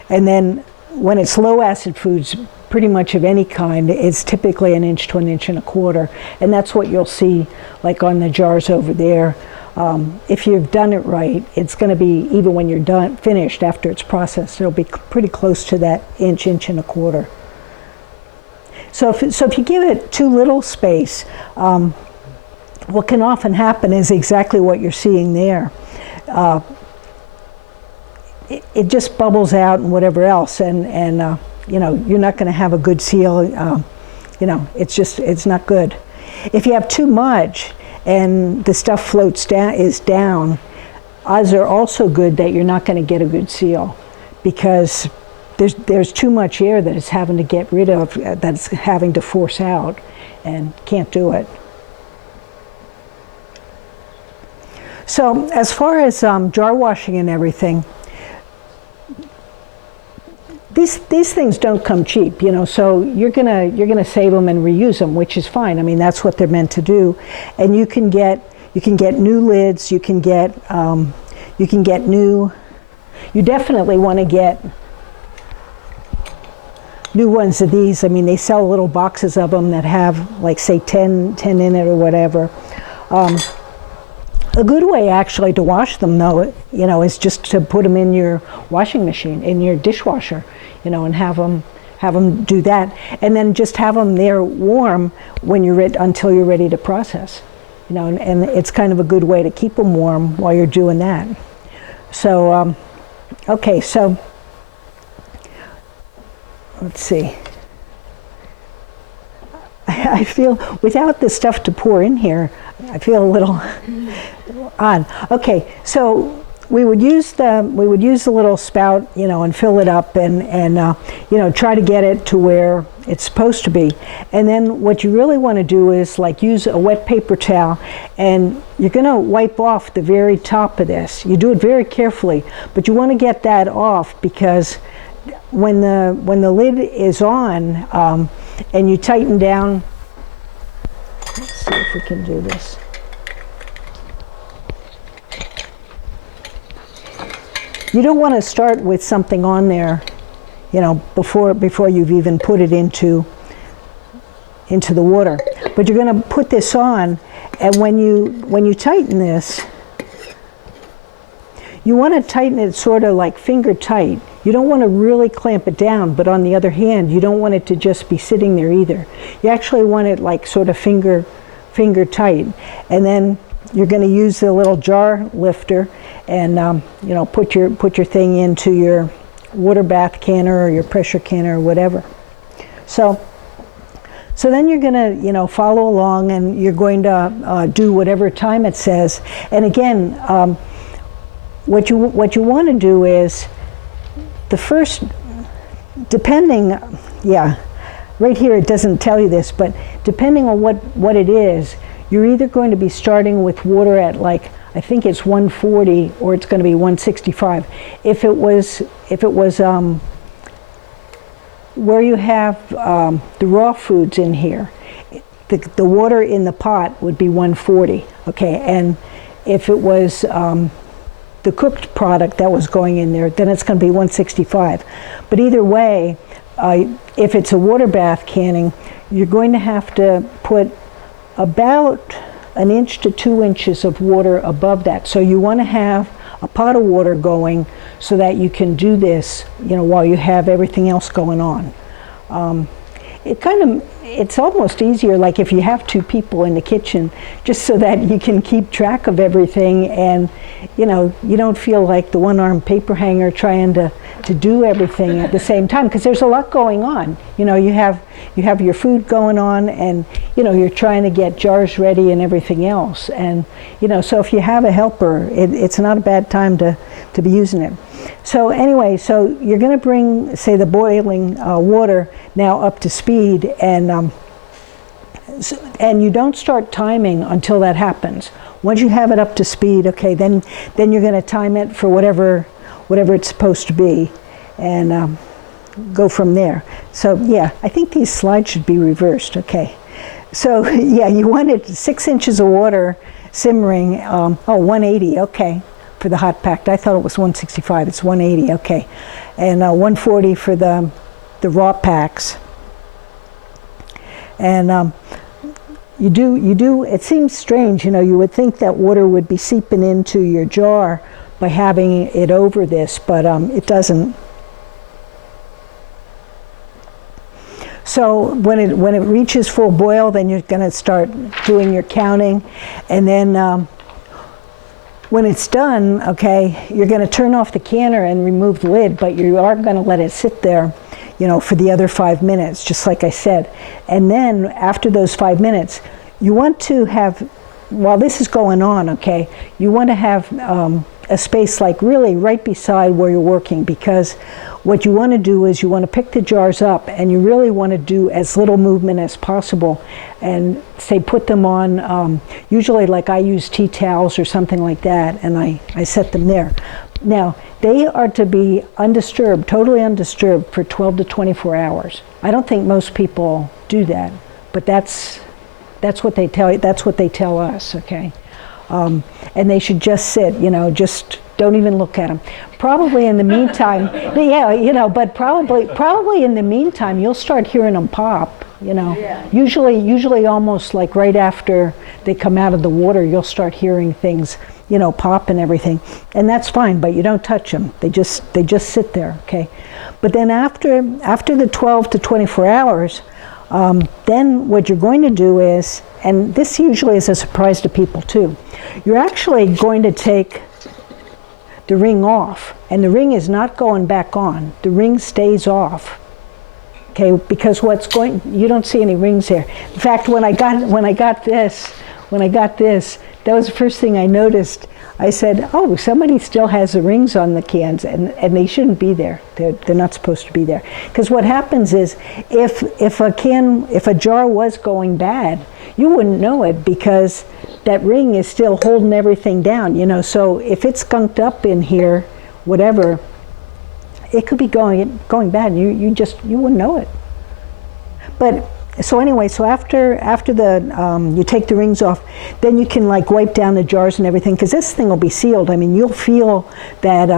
And then when it's low acid foods, pretty much of any kind, it's typically 1 inch to 1 1/4 inches. And that's what you'll see like on the jars over there. If you've done it right, it's going to be, even when you're finished after it's processed, it'll be pretty close to that 1 inch and 1/4. So if you give it too little space, what can often happen is exactly what you're seeing there. It just bubbles out and whatever else, and you're not going to have a good seal. It's not good. If you have too much and the stuff floats down, odds are also good that you're not going to get a good seal, because there's too much air that it's having to get rid of, that's having to force out, and can't do it. So as far as jar washing and everything, these things don't come cheap, you know. So you're gonna save them and reuse them, which is fine. I mean, that's what they're meant to do. And you can get new lids. You definitely want to get new ones of these. I mean, they sell little boxes of them that have, like, say 10 in it or whatever. A good way actually to wash them, though, you know, is just to put them in your washing machine, in your dishwasher, you know, and have them do that, and then just have them there warm when until you're ready to process, you know, and it's kind of a good way to keep them warm while you're doing that. So, okay, so let's see. I feel, without the stuff to pour in here, I feel a little odd. Okay, so we would use the little spout, you know, and fill it up, and you know, try to get it to where it's supposed to be. And then what you really want to do is, like, use a wet paper towel, and you're going to wipe off the very top of this. You do it very carefully, but you want to get that off, because when the lid is on, and you tighten down. Let's see if we can do this. You don't want to start with something on there, you know, before you've even put it into the water. But you're going to put this on, and when you tighten this, you want to tighten it sort of like finger tight. You don't want to really clamp it down, but on the other hand, you don't want it to just be sitting there either. You actually want it like sort of finger tight. And then you're going to use the little jar lifter, and you know, put your thing into your water bath canner or your pressure canner or whatever. So then you're going to, you know, follow along, and you're going to do whatever time it says. And again, what you want to do is, the first, depending, yeah, right here it doesn't tell you this, but depending on what it is, you're either going to be starting with water at, like, I think it's 140, or it's going to be 165. If it was where you have the raw foods in here, the water in the pot would be 140, okay? And if it was the cooked product that was going in there, then it's going to be 165. But either way, if it's a water bath canning, you're going to have to put about 1 inch to 2 inches of water above that. So you want to have a pot of water going so that you can do this, you know, while you have everything else going on. It's almost easier, like, if you have 2 people in the kitchen, just so that you can keep track of everything, and, you know, you don't feel like the one-armed paper hanger trying to do everything at the same time, because there's a lot going on. You know, you have your food going on, and, you know, you're trying to get jars ready and everything else. And, you know, so if you have a helper, it's not a bad time to be using it. So anyway, so you're going to bring, say, the boiling water now up to speed, and you don't start timing until that happens. Once you have it up to speed, okay, then you're going to time it for whatever it's supposed to be, and go from there. So yeah, I think these slides should be reversed. Okay, so yeah, you wanted 6 inches of water simmering. 180. Okay. For the hot packed. I thought it was 165. It's 180. Okay, and 140 for the raw packs. And you do. It seems strange, you know. You would think that water would be seeping into your jar by having it over this, but it doesn't. So when it reaches full boil, then you're going to start doing your counting, and then. When it's done, okay, you're going to turn off the canner and remove the lid, but you are going to let it sit there, you know, for the other 5 minutes, just like I said. And then after those 5 minutes, you want to have, while this is going on, okay, you want to have a space, like, really right beside where you're working, because what you want to do is you want to pick the jars up, and you really want to do as little movement as possible, and say put them on, usually like I use tea towels or something like that, and I set them there. Now, they are to be undisturbed, totally undisturbed for 12 to 24 hours. I don't think most people do that, but that's what they tell you, that's what they tell us, okay? And they should just sit, just don't even look at them. Probably in the meantime, yeah, but probably in the meantime, you'll start hearing them pop, Usually almost like right after they come out of the water, you'll start hearing things, pop and everything. And that's fine, but you don't touch them. They just sit there, okay? But then after the 12 to 24 hours, then what you're going to do is, and this usually is a surprise to people too, you're actually going to take the ring off, and the ring is not going back on. The ring stays off, okay? Because you don't see any rings there. In fact, when I got this, that was the first thing I noticed. I said, oh, somebody still has the rings on the cans, and they shouldn't be there. They're not supposed to be there. Because what happens is, if a jar was going bad, you wouldn't know it because that ring is still holding everything down, So if it's skunked up in here, whatever, it could be going bad. And you wouldn't know it. But so anyway, after the you take the rings off, then you can like wipe down the jars and everything, because this thing will be sealed. I mean, you'll feel that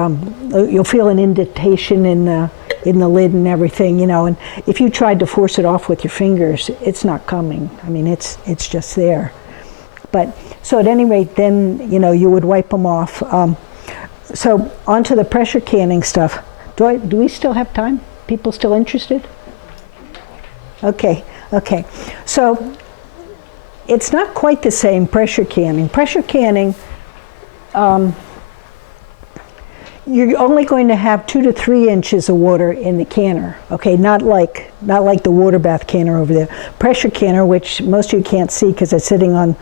you'll feel an indentation in the lid and everything, And if you tried to force it off with your fingers, it's not coming. I mean, it's just there. But so at any rate, then you would wipe them off. So onto the pressure canning stuff. Do we still have time? People still interested? Okay. So it's not quite the same pressure canning. Pressure canning, you're only going to have 2 to 3 inches of water in the canner. Okay, not like the water bath canner over there. Pressure canner, which most of you can't see because it's sitting on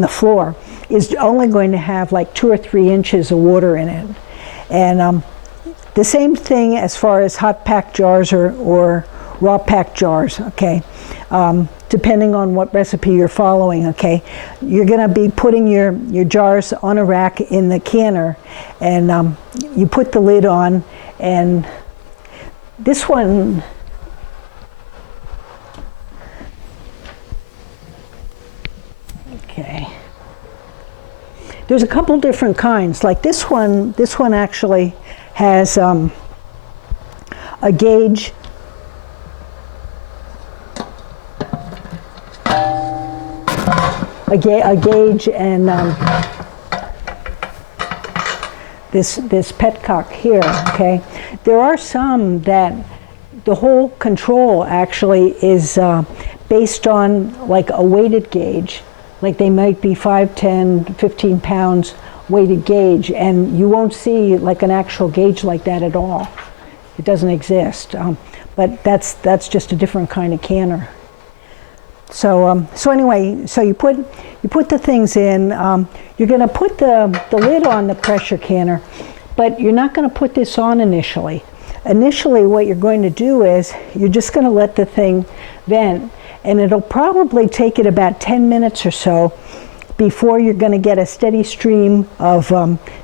the floor, is only going to have like 2 or 3 inches of water in it. And the same thing as far as hot pack jars or raw pack jars, okay? Depending on what recipe you're following, okay? You're gonna be putting your jars on a rack in the canner, and you put the lid on, and this one, okay. There's a couple different kinds. Like this one actually has a gauge. A gauge and this petcock here, okay? There are some that the whole control actually is based on like a weighted gauge. Like they might be 5, 10, 15 pounds weighted gauge, and you won't see like an actual gauge like that at all. It doesn't exist. But that's just a different kind of canner. So anyway, so you put the things in. You're going to put the lid on the pressure canner, but you're not going to put this on initially. Initially, what you're going to do is you're just going to let the thing vent, and it'll probably take it about 10 minutes or so before you're going to get a steady stream of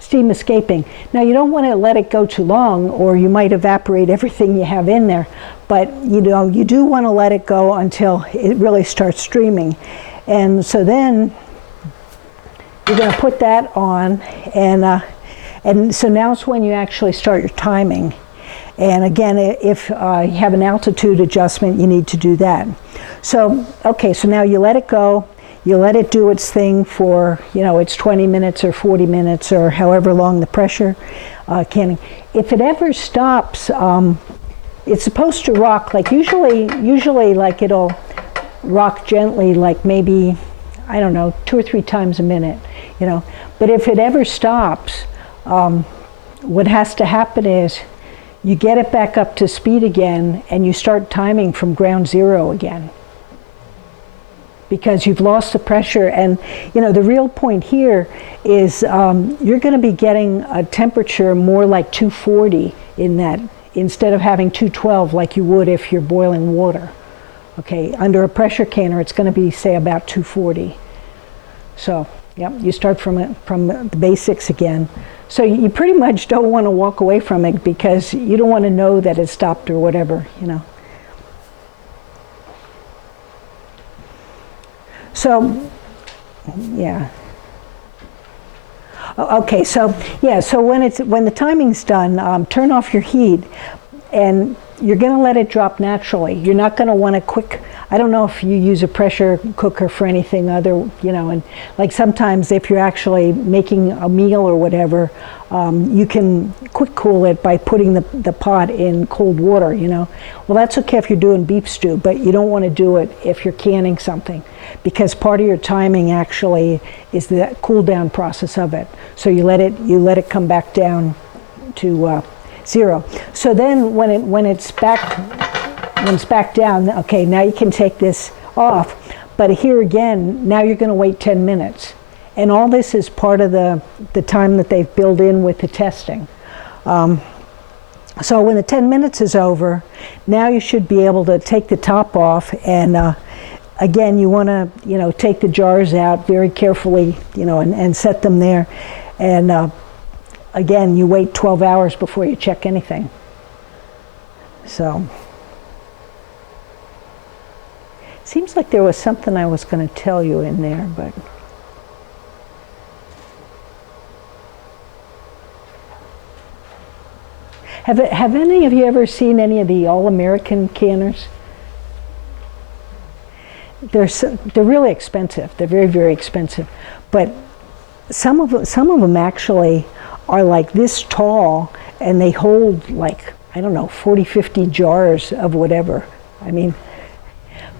steam escaping. Now, you don't want to let it go too long, or you might evaporate everything you have in there. But you do want to let it go until it really starts streaming. And so then you're going to put that on, and so now's when you actually start your timing. And again, if you have an altitude adjustment, you need to do that. So, okay, so now you let it go. You let it do its thing for, it's 20 minutes or 40 minutes or however long the pressure canning. If it ever stops, it's supposed to rock, like usually like it'll rock gently, like maybe, 2 or 3 times a minute, But if it ever stops, what has to happen is you get it back up to speed again, and you start timing from ground zero again. Because you've lost the pressure, and the real point here is you're going to be getting a temperature more like 240 in instead of having 212 like you would if you're boiling water. Okay, under a pressure canner, it's going to be, say, about 240. So, yep, you start from the basics again. So you pretty much don't want to walk away from it because you don't want to know that it stopped or whatever, you know. So, yeah. Okay, so yeah, so when the timing's done, turn off your heat, and you're going to let it drop naturally. You're not going to want to quick. I don't know if you use a pressure cooker for anything other, you know, and like sometimes if you're actually making a meal or whatever, you can quick cool it by putting the pot in cold water, you know. Well, that's okay if you're doing beef stew, but you don't want to do it if you're canning something, because part of your timing actually is the cool down process of it. So you let it come back down to 0. So then when it's back down, okay, now you can take this off. But here again, now you're going to wait 10 minutes. And all this is part of the time that they've built in with the testing. So when the 10 minutes is over, now you should be able to take the top off, and again, you want to, you know, take the jars out very carefully, you know, and set them there. And again, you wait 12 hours before you check anything. So, seems like there was something I was going to tell you in there, but. Have any of you ever seen any of the All-American canners? They're really expensive. They're very, very expensive. But some of them actually are like this tall, and they hold like, I don't know, 40, 50 jars of whatever. I mean,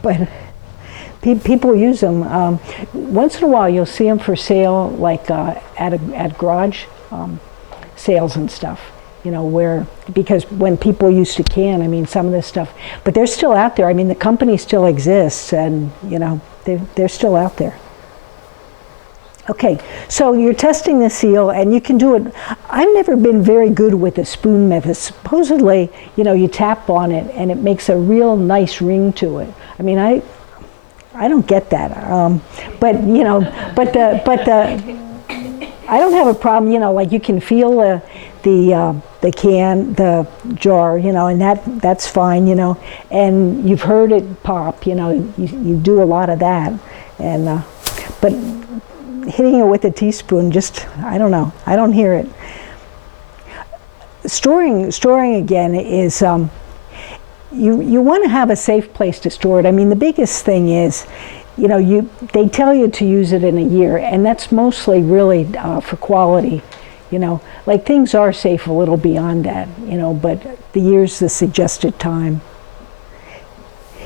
but people use them. Once in a while, you'll see them for sale, like at garage sales and stuff. You know, because when people used to can, I mean, some of this stuff, but they're still out there. I mean, the company still exists, and, you know, they're still out there. Okay, so you're testing the seal, and you can do it. I've never been very good with the spoon method. Supposedly, you know, you tap on it, and it makes a real nice ring to it. I mean, I don't get that, but you know, but I don't have a problem. You know, like you can feel the jar, you know, and that's fine, you know, and you've heard it pop, you know, you do a lot of that, and but hitting it with a teaspoon, just, I don't know, I don't hear it. Storing again is, you want to have a safe place to store it. I mean, the biggest thing is, you know, they tell you to use it in a year, and that's mostly really for quality. You know, like things are safe a little beyond that, you know, but the year's the suggested time.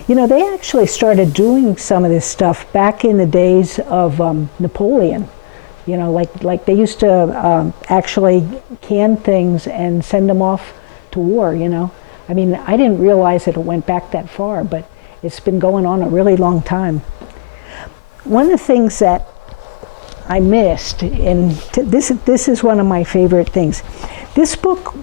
You know, they actually started doing some of this stuff back in the days of Napoleon. You know, like they used to actually can things and send them off to war, you know. I mean, I didn't realize that it went back that far, but it's been going on a really long time. One of the things that I missed, and this is one of my favorite things. This book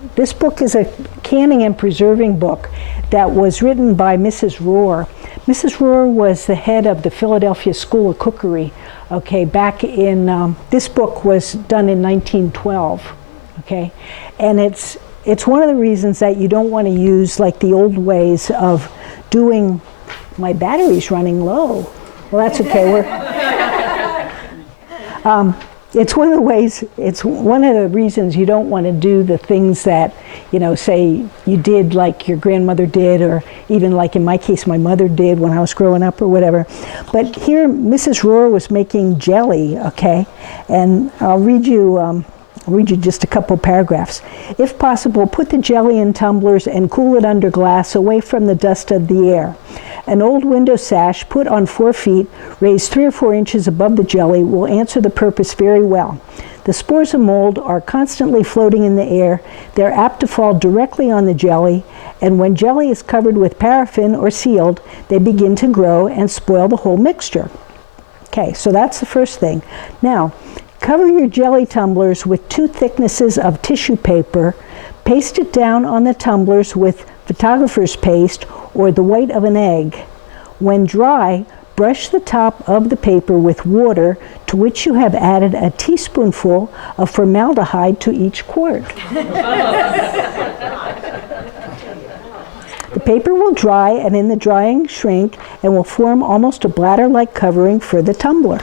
is a canning and preserving book that was written by Mrs. Rohr. Mrs. Rohr was the head of the Philadelphia School of Cookery. Okay, back in this book was done in 1912. Okay, and it's one of the reasons that you don't want to use like the old ways of doing. My battery's running low. Well, that's okay. It's one of the ways, it's one of the reasons you don't want to do the things that, you know, say you did like your grandmother did, or even like in my case, my mother did when I was growing up or whatever. But here, Mrs. Rohr was making jelly, okay? And I'll read you just a couple paragraphs. If possible, put the jelly in tumblers and cool it under glass away from the dust of the air. An old window sash put on 4 feet, raised 3 or 4 inches above the jelly, will answer the purpose very well. The spores of mold are constantly floating in the air. They're apt to fall directly on the jelly, and when jelly is covered with paraffin or sealed, they begin to grow and spoil the whole mixture. Okay, so that's the first thing. Now, cover your jelly tumblers with 2 thicknesses of tissue paper, Paste it down on the tumblers with photographer's paste or the white of an egg. When dry, brush the top of the paper with water to which you have added a teaspoonful of formaldehyde to each quart. The paper will dry and in the drying shrink and will form almost a bladder-like covering for the tumbler.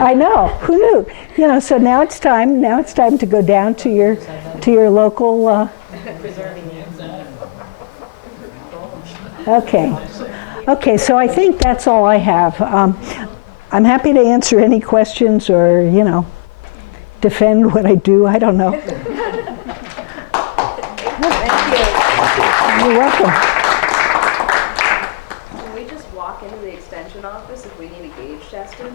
I know, who knew? You know, so now it's time to go down to your local Okay, so I think that's all I have. I'm happy to answer any questions or, you know, defend what I do. I don't know. You're welcome. Can we just walk into the extension office if we need a gauge tested?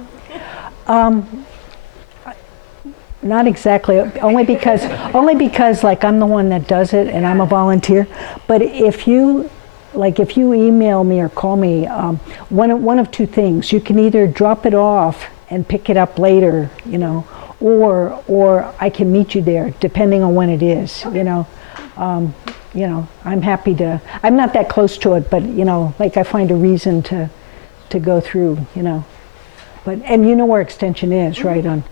Not exactly, only because like I'm the one that does it and I'm a volunteer. But if you email me or call me, one of two things. You can either drop it off and pick it up later, you know, or I can meet you there, depending on when it is, you know. I'm happy to. I'm not that close to it, but you know, like I find a reason to go through, you know. And you know where Extension is, right on.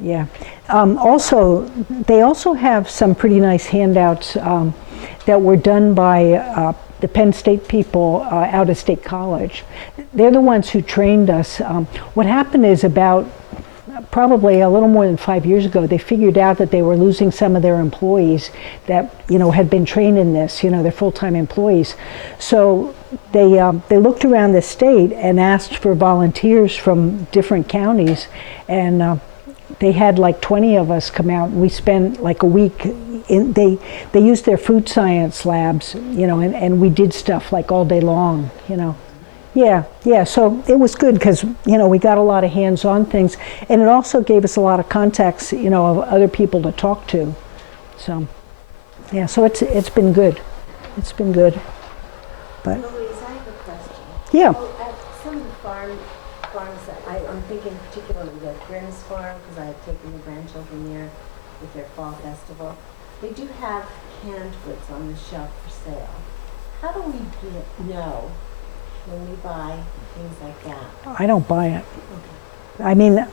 Yeah. Also, they also have some pretty nice handouts that were done by the Penn State people out of State College. They're the ones who trained us. What happened is about probably a little more than 5 years ago, they figured out that they were losing some of their employees that, you know, had been trained in this, you know, they're full-time employees. So they looked around the state and asked for volunteers from different counties, and they had like 20 of us come out, and we spent like a week they used their food science labs, you know, and we did stuff like all day long, you know. Yeah, so it was good because, you know, we got a lot of hands-on things, and it also gave us a lot of contacts, you know, of other people to talk to. So, yeah, so it's been good. It's been good. But Louise, I have a question. yeah, At some of the farms that I'm thinking particularly the Grimm's Farm, because I have taken the grandchildren there with their fall festival. They do have canned goods on the shelf for sale. How do we know when we buy things like that? I don't buy it. I mean,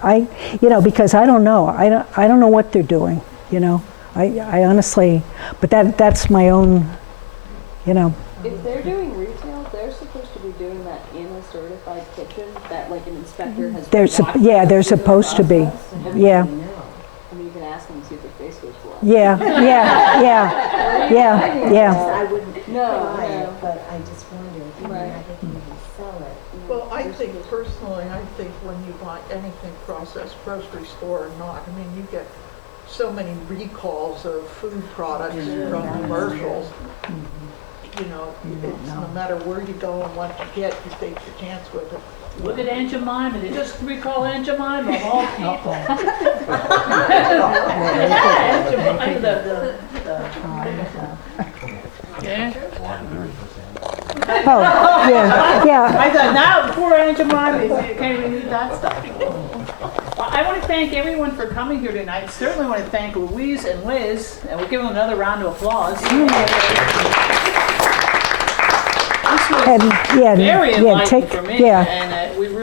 you know, because I don't know. I don't know what they're doing, you know. I honestly, but that's my own, you know. If they're doing retail, they're supposed to be doing that in a certified kitchen that like an inspector has. They're supposed to be. Yeah. I mean, you can ask them and see if their face goes black. Yeah. I wouldn't buy it, but I just wonder if you Right. can even sell it. Well, I think personally, when you buy anything processed, grocery store or not, I mean, you get so many recalls of food products from commercials. You know, it's no matter where you go and what you get, you take your chance with it. Look at Aunt Jemima, they just recall Aunt Jemima of all people. Yeah. Oh, yeah. I thought now, before Aunt Jemima, you can't even eat that stuff. Well, I want to thank everyone for coming here tonight. Certainly want to thank Louise and Liz, and we'll give them another round of applause. This was And very enlightening for me, and